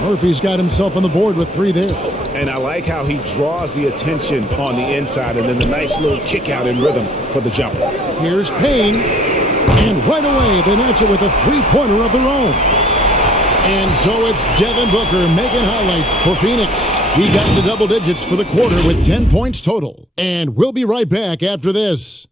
Murphy's got himself on the board with 3 there. And I like how he draws the attention on the inside and then the nice little kick out in rhythm for the jumper. Here's Payne. And right away, they match it with a 3-pointer of their own. And so it's Devin Booker making highlights for Phoenix. He got into double digits for the quarter with 10 points total. And we'll be right back after this.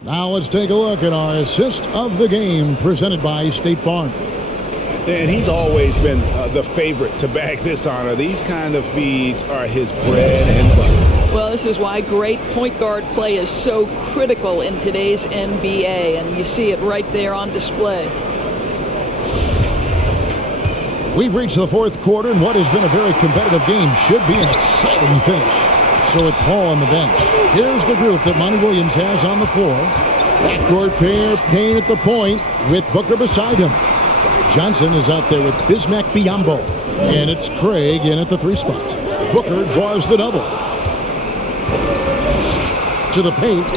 Now let's take a look at our assist of the game presented by State Farm. And he's always been the favorite to bag this honor. These kind of feeds are his bread and butter. Well, this is why great point guard play is so critical in today's NBA, and you see it right there on display. We've reached the fourth quarter, and what has been a very competitive game should be an exciting finish. So with Paul on the bench, here's the group that Monty Williams has on the floor. Backcourt pair, Payne at the point with Booker beside him. Johnson is out there with Bismack Biyombo. And it's Craig in at the 3 spot. Booker draws the double. To the paint.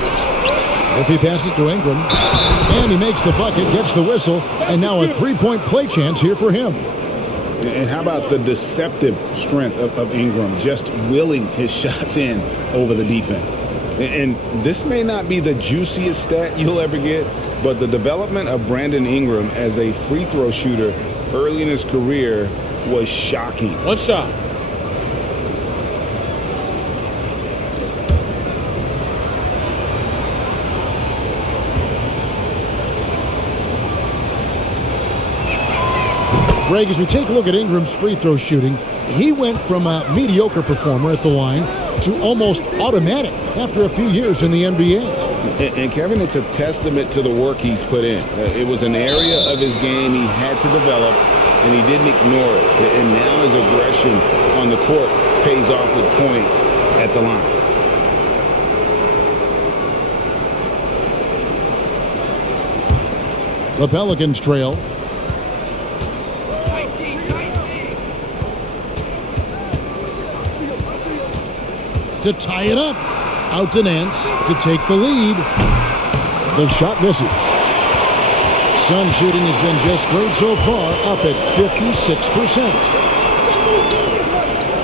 If he passes to Ingram. And he makes the bucket, gets the whistle, and now a 3-point play chance here for him. And how about the deceptive strength of Ingram, just willing his shots in over the defense. And this may not be the juiciest stat you'll ever get, but the development of Brandon Ingram as a free throw shooter early in his career was shocking. One shot. Greg, as we take a look at Ingram's free throw shooting, he went from a mediocre performer at the line to almost automatic after a few years in the NBA. And Kevin, it's a testament to the work he's put in. It was an area of his game he had to develop, and he didn't ignore it. And now his aggression on the court pays off with points at the line. The Pelicans trail. To tie it up. Out to Nance to take the lead. The shot misses. Sun shooting has been just great so far, up at 56%.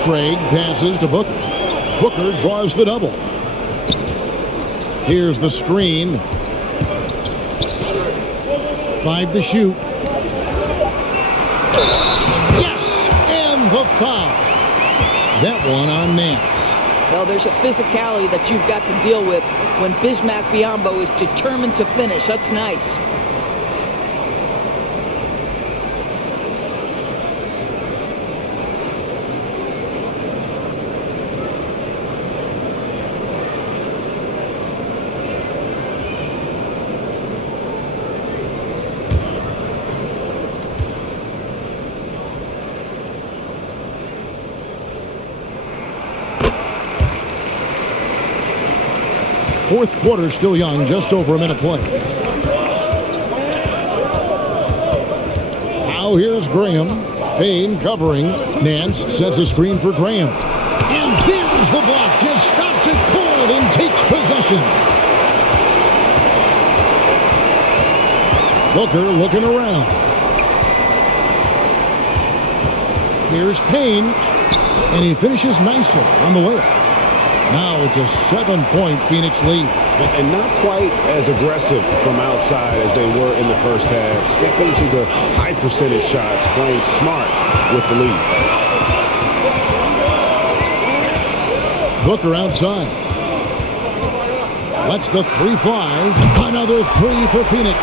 Craig passes to Booker. Booker draws the double. Here's the screen. 5 to shoot. Yes! And the foul. That one on Nance. Well, there's a physicality that you've got to deal with when Bismack Biyombo is determined to finish. That's nice. Fourth quarter still young, just over a minute play. Now here's Graham. Payne covering. Nance sets a screen for Graham. And there's the block. Just stops it cold and takes possession. Booker looking around. Here's Payne. And he finishes nicely on the layup. Now it's a 7-point Phoenix lead. And not quite as aggressive from outside as they were in the first half. Sticking to the high percentage shots, playing smart with the lead. Booker outside. Lets the three fly. Another three for Phoenix.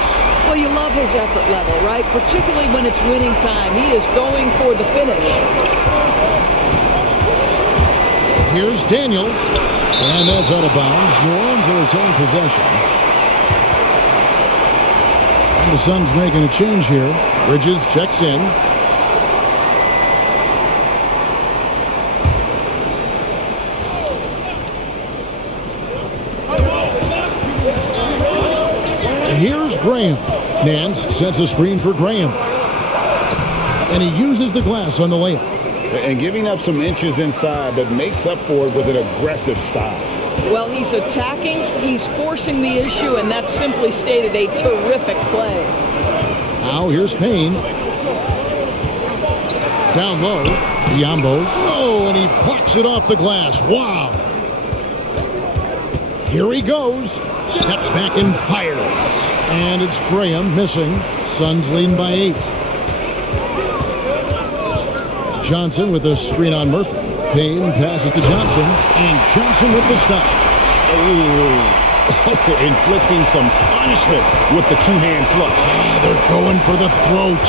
Well, you love his effort level, right? Particularly when it's winning time. He is going for the finish. Here's Daniels. And that's out of bounds. New Orleans will retain possession. And the Suns making a change here. Bridges checks in. Here's Graham. Nance sets a screen for Graham. And he uses the glass on the layup. And giving up some inches inside, but makes up for it with an aggressive style. Well, he's attacking, he's forcing the issue, and that's simply stated a terrific play. Now here's Payne. Down low, Biombo. Oh, and he plucks it off the glass. Wow. Here he goes. Steps back and fires. And it's Graham missing. Suns leading by 8. Johnson with a screen on Murphy. Payne passes to Johnson. And Johnson with the stop. Inflicting some punishment with the two-hand flush. They're going for the throat.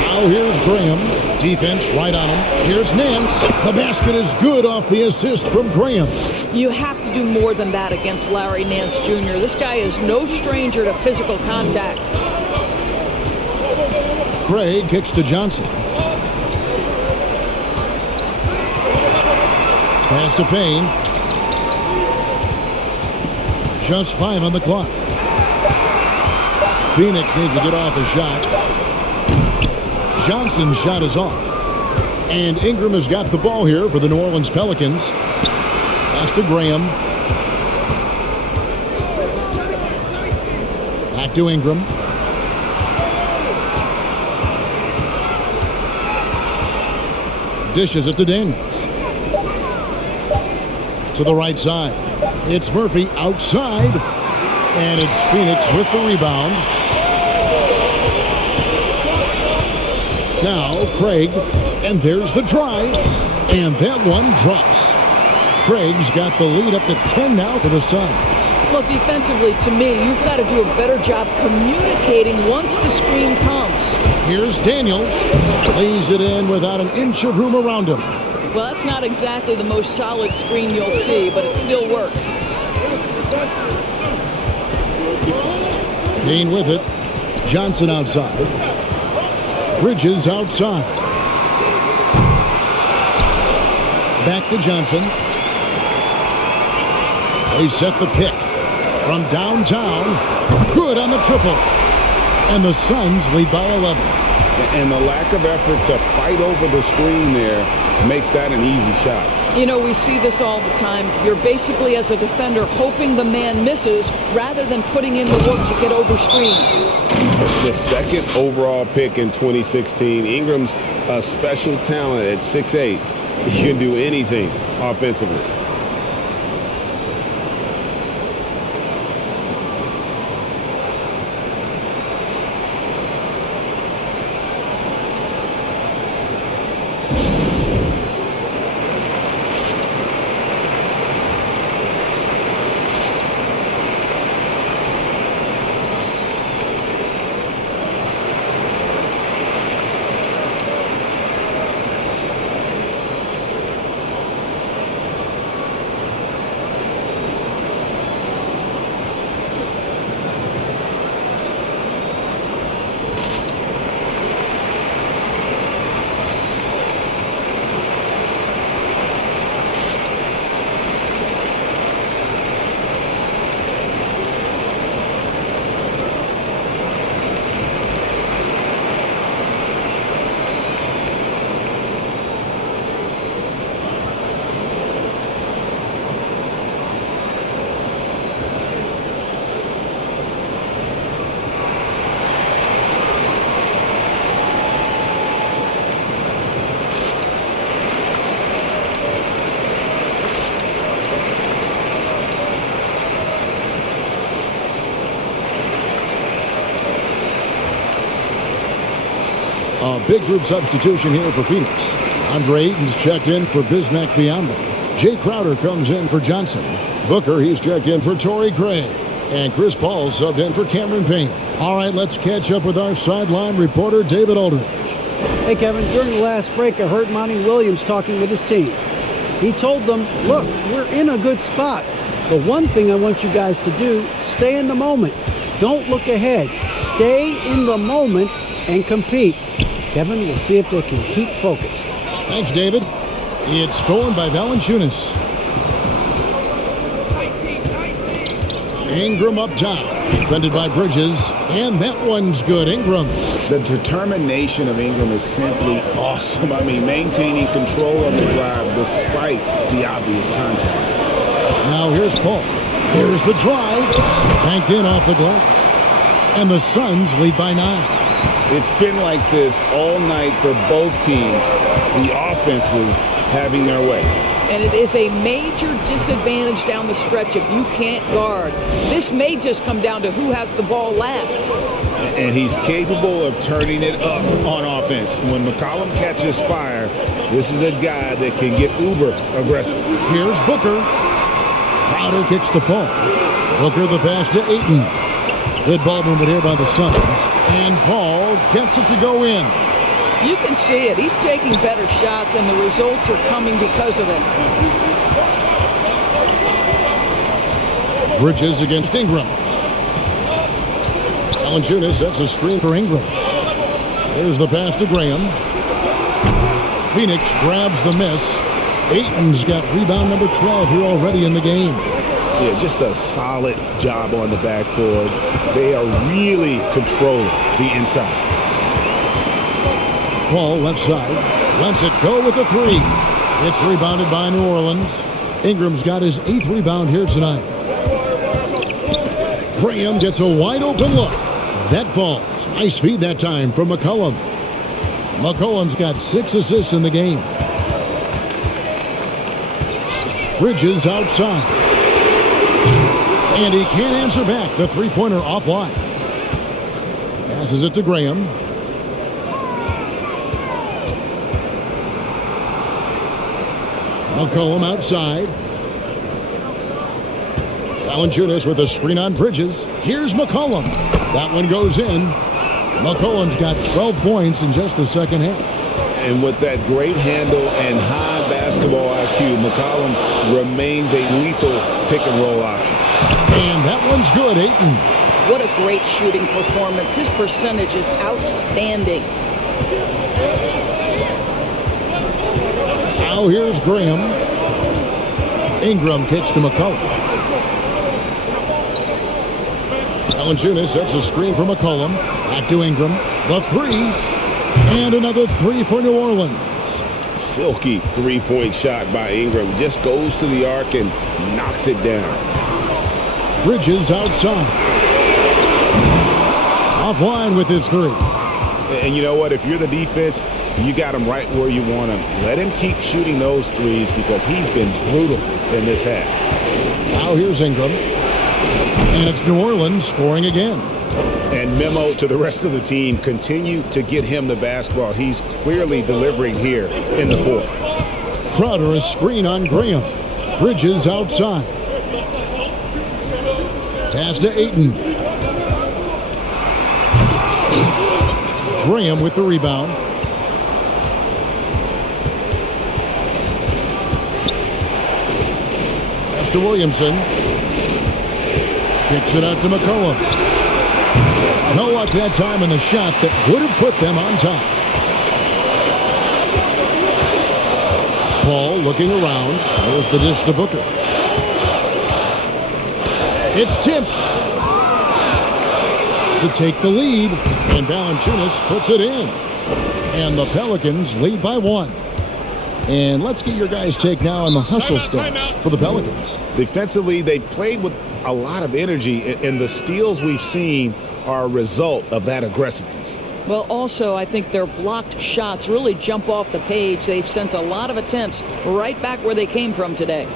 Now here's Graham. Defense right on him. Here's Nance. The basket is good off the assist from Graham. You have to do more than that against Larry Nance Jr. This guy is no stranger to physical contact. Craig kicks to Johnson. Pass to Payne. Just 5 on the clock. Phoenix needs to get off a shot. Johnson's shot is off. And Ingram has got the ball here for the New Orleans Pelicans. Pass to Graham. Back to Ingram. Dishes it to Daniels. To the right side. It's Murphy outside. And it's Phoenix with the rebound. Now Craig. And there's the drive. And that one drops. Craig's got the lead up to 10 now for the Suns. Look, defensively, to me, you've got to do a better job communicating once the screen comes. Here's Daniels. Lays it in without an inch of room around him. Well, that's not exactly the most solid screen you'll see, but it still works. Payne with it. Johnson outside. Bridges outside. Back to Johnson. They set the pick from downtown. Good on the triple. And the Suns lead by 11. And the lack of effort to fight over the screen there makes that an easy shot. You know, we see this all the time. You're basically, as a defender, hoping the man misses rather than putting in the work to get over screens. The second overall pick in 2016. Ingram's a special talent at 6'8". He can do anything offensively. A big group substitution here for Phoenix. Andre Ayton's checked in for Bismack Biyombo. Jay Crowder comes in for Johnson. Booker, he's checked in for Torrey Craig. And Chris Paul subbed in for Cameron Payne. All right, let's catch up with our sideline reporter, David Aldridge. Hey, Kevin, during the last break, I heard Monty Williams talking with his team. He told them, look, we're in a good spot. The one thing I want you guys to do, stay in the moment. Don't look ahead. Stay in the moment and compete. Kevin, we'll see if they can keep focused. Thanks, David. It's stolen by Valanciunas. Ingram up top, defended by Bridges, and that one's good. Ingram. The determination of Ingram is simply awesome. I mean, maintaining control on the drive despite the obvious contact. Now here's Paul. Here's the drive. Banked in off the glass. And the Suns lead by 9. It's been like this all night for both teams. The offenses having their way. And it is a major disadvantage down the stretch if you can't guard. This may just come down to who has the ball last. And he's capable of turning it up on offense. When McCollum catches fire, this is a guy that can get uber aggressive. Here's Booker. Crowder kicks to Paul. Booker the pass to Ayton. Good ball movement here by the Suns. And Paul gets it to go in. You can see it. He's taking better shots, and the results are coming because of it. Bridges against Ingram. Valanciunas sets a screen for Ingram. Here's the pass to Graham. Phoenix grabs the miss. Ayton's got rebound number 12 here already in the game. Yeah, just a solid job on the backboard. They are really controlling the inside. Paul left side. Lets it go with the 3. It's rebounded by New Orleans. Ingram's got his 8th rebound here tonight. Graham gets a wide open look. That falls. Nice feed that time from McCollum. McCollum's got 6 assists in the game. Bridges outside. And he can't answer back. The three-pointer offline. Passes it to Graham. McCollum outside. Valanciunas with a screen on Bridges. Here's McCollum. That one goes in. McCollum's got 12 points in just the second half. And with that great handle and high basketball IQ, McCollum remains a lethal pick-and-roll option. And that one's good, Ayton. What a great shooting performance. His percentage is outstanding. Now here's Graham. Ingram kicks to McCollum. Valanciunas sets a screen for McCollum. Back to Ingram. The 3. And another 3 for New Orleans. Silky three-point shot by Ingram. Just goes to the arc and knocks it down. Bridges outside. Offline with his 3. And you know what? If you're the defense, you got him right where you want him. Let him keep shooting those threes because he's been brutal in this half. Now here's Ingram. And it's New Orleans scoring again. And memo to the rest of the team, continue to get him the basketball. He's clearly delivering here in the 4th. Crowder a screen on Graham. Bridges outside. Pass to Ayton. Graham with the rebound. Pass to Williamson. Kicks it out to McCollum. No luck that time in the shot that would have put them on top. Paul looking around. There's the dish to Booker. It's tipped to take the lead, and Valanciunas puts it in. And the Pelicans lead by 1. And let's get your guys' take now on the hustle stats for the Pelicans. Defensively, they played with a lot of energy, and the steals we've seen are a result of that aggressiveness. Well, also, I think their blocked shots really jump off the page. They've sent a lot of attempts right back where they came from today.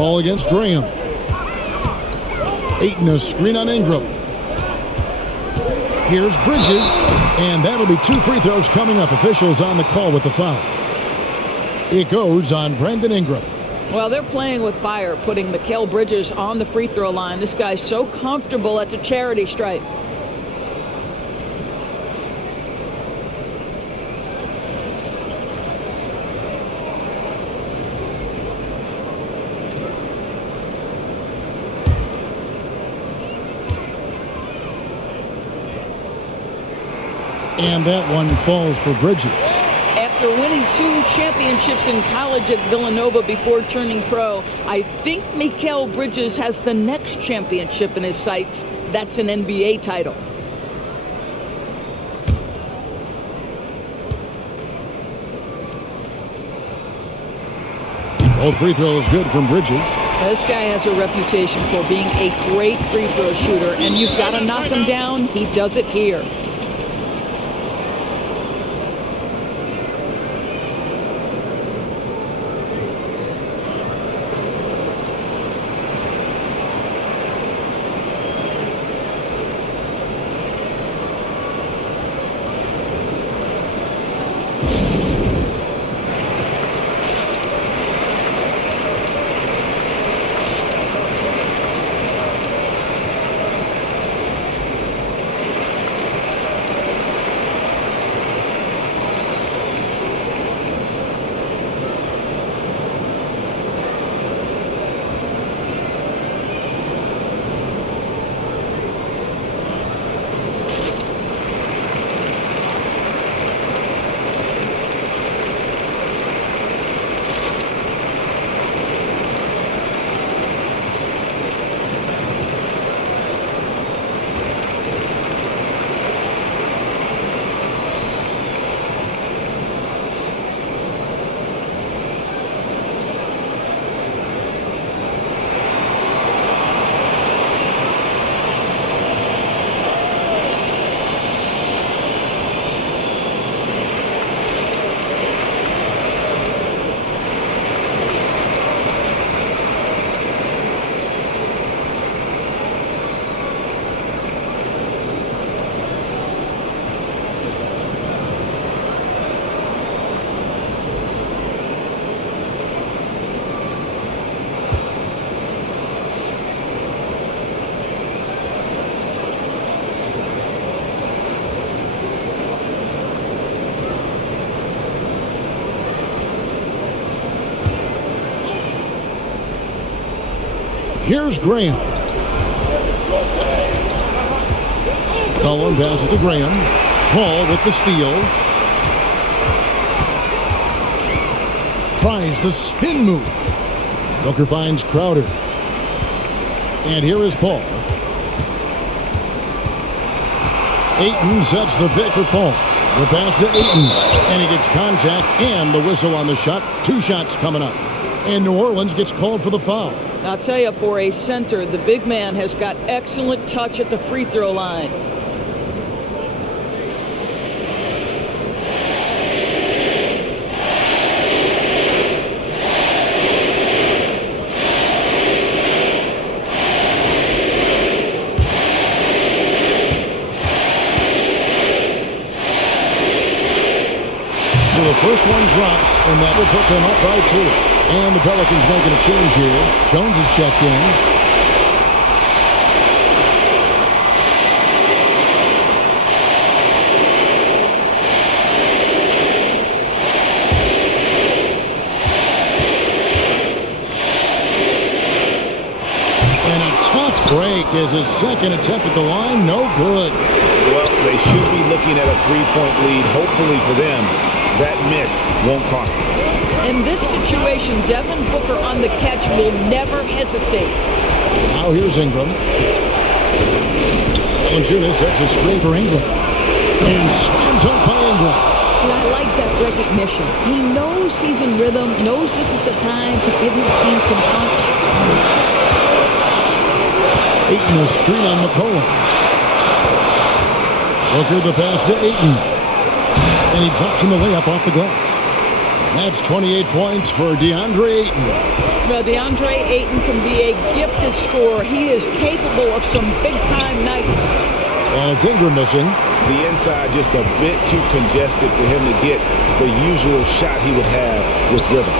Call against Graham. Ayton a screen on Ingram. Here's Bridges, and that'll be 2 free throws coming up. Officials on the call with the foul. It goes on Brandon Ingram. Well, they're playing with fire, putting Mikal Bridges on the free throw line. This guy's so comfortable at the charity stripe. And that one falls for Bridges. After winning 2 championships in college at Villanova before turning pro, I think Mikal Bridges has the next championship in his sights. That's an NBA title. Both free throws good from Bridges. This guy has a reputation for being a great free throw shooter, and you've got to knock him down. He does it here. Here's Graham. Cullen passes to Graham. Paul with the steal. Tries the spin move. Booker finds Crowder. And here is Paul. Ayton sets the pick for Paul. The pass to Ayton. And he gets contact and the whistle on the shot. 2 shots coming up. And New Orleans gets called for the foul. I'll tell you, for a center, the big man has got excellent touch at the free throw line. So the first one drops, and that will put them up by 2. And the Pelicans making a change here. Jones is checked in. And a tough break is his second attempt at the line. No good. Well, they should be looking at a 3-point lead, hopefully for them. That miss won't cost them. In this situation, Devin Booker on the catch will never hesitate. Now here's Ingram. Valanciunas sets a screen for Ingram. And slammed up by Ingram. And I like that recognition. He knows he's in rhythm, knows this is the time to give his team some punch. Ayton a screen on McCollum. Booker the pass to Ayton. And he drops in the layup off the glass. That's 28 points for DeAndre Ayton. Well, DeAndre Ayton can be a gifted scorer. He is capable of some big-time nights. And it's Ingram missing. The inside just a bit too congested for him to get the usual shot he would have with rhythm.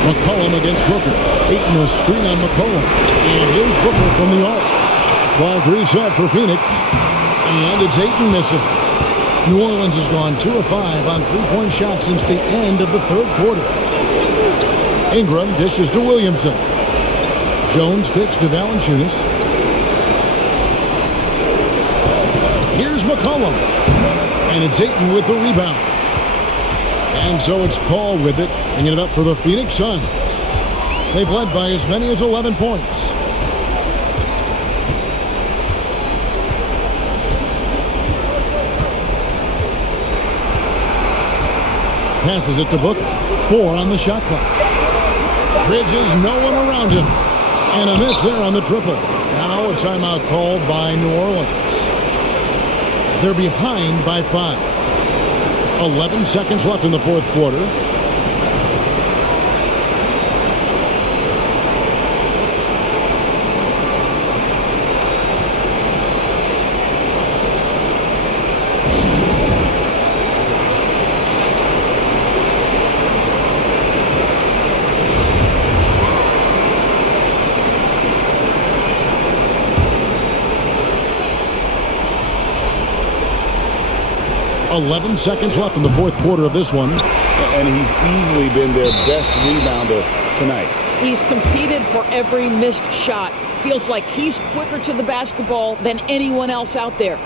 McCollum against Booker. Ayton a screen on McCollum. And here's Booker from the arc. Clock reset for Phoenix. And it's Ayton missing. New Orleans has gone 2 of 5 on three-point shots since the end of the third quarter. Ingram dishes to Williamson. Jones kicks to Valanciunas. Here's McCollum. And it's Ayton with the rebound. And so it's Paul with it, bringing it up for the Phoenix Suns. They've led by as many as 11 points. Passes it to Booker. 4 on the shot clock. Bridges, no one around him. And a miss there on the triple. Now a timeout called by New Orleans. They're behind by 5. 11 seconds left in the fourth quarter. .11 seconds left in the fourth quarter of this one. And he's easily been their best rebounder tonight. He's competed for every missed shot. Feels like he's quicker to the basketball than anyone else out there.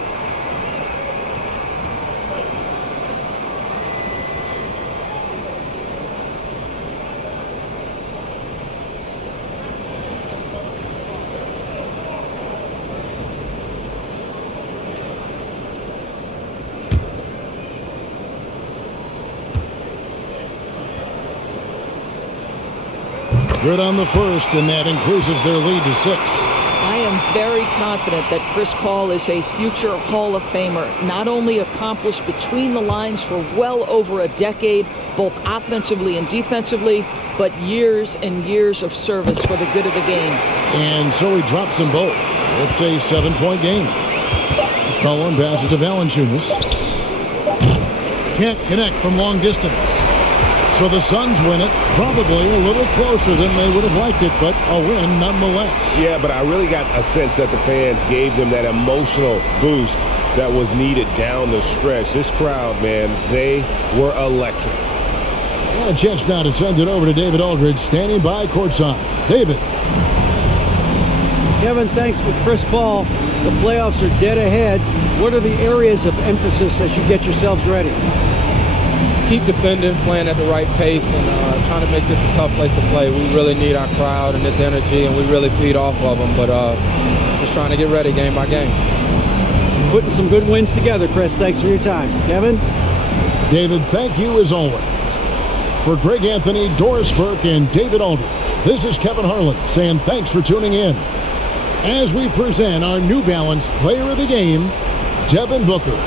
Good on the first, and that increases their lead to 6. I am very confident that Chris Paul is a future Hall of Famer. Not only accomplished between the lines for well over a decade, both offensively and defensively, but years and years of service for the good of the game. And so he drops them both. It's a 7-point game. Cullen passes to Valanciunas. Can't connect from long distance. So the Suns win it, probably a little closer than they would have liked it, but a win nonetheless. Yeah, but I really got a sense that the fans gave them that emotional boost that was needed down the stretch. This crowd, man, they were electric. And a chance now to send it over to David Aldridge, standing by courtside. David. Kevin, thanks with Chris Paul. The playoffs are dead ahead. What are the areas of emphasis as you get yourselves ready? Keep defending, playing at the right pace, and trying to make this a tough place to play. We really need our crowd and this energy, and we really feed off of them. But just trying to get ready game by game. Putting some good wins together, Chris. Thanks for your time. Kevin? David, thank you as always. For Greg Anthony, Doris Burke, and David Aldridge, this is Kevin Harlan saying thanks for tuning in. As we present our New Balance Player of the Game, Devin Booker.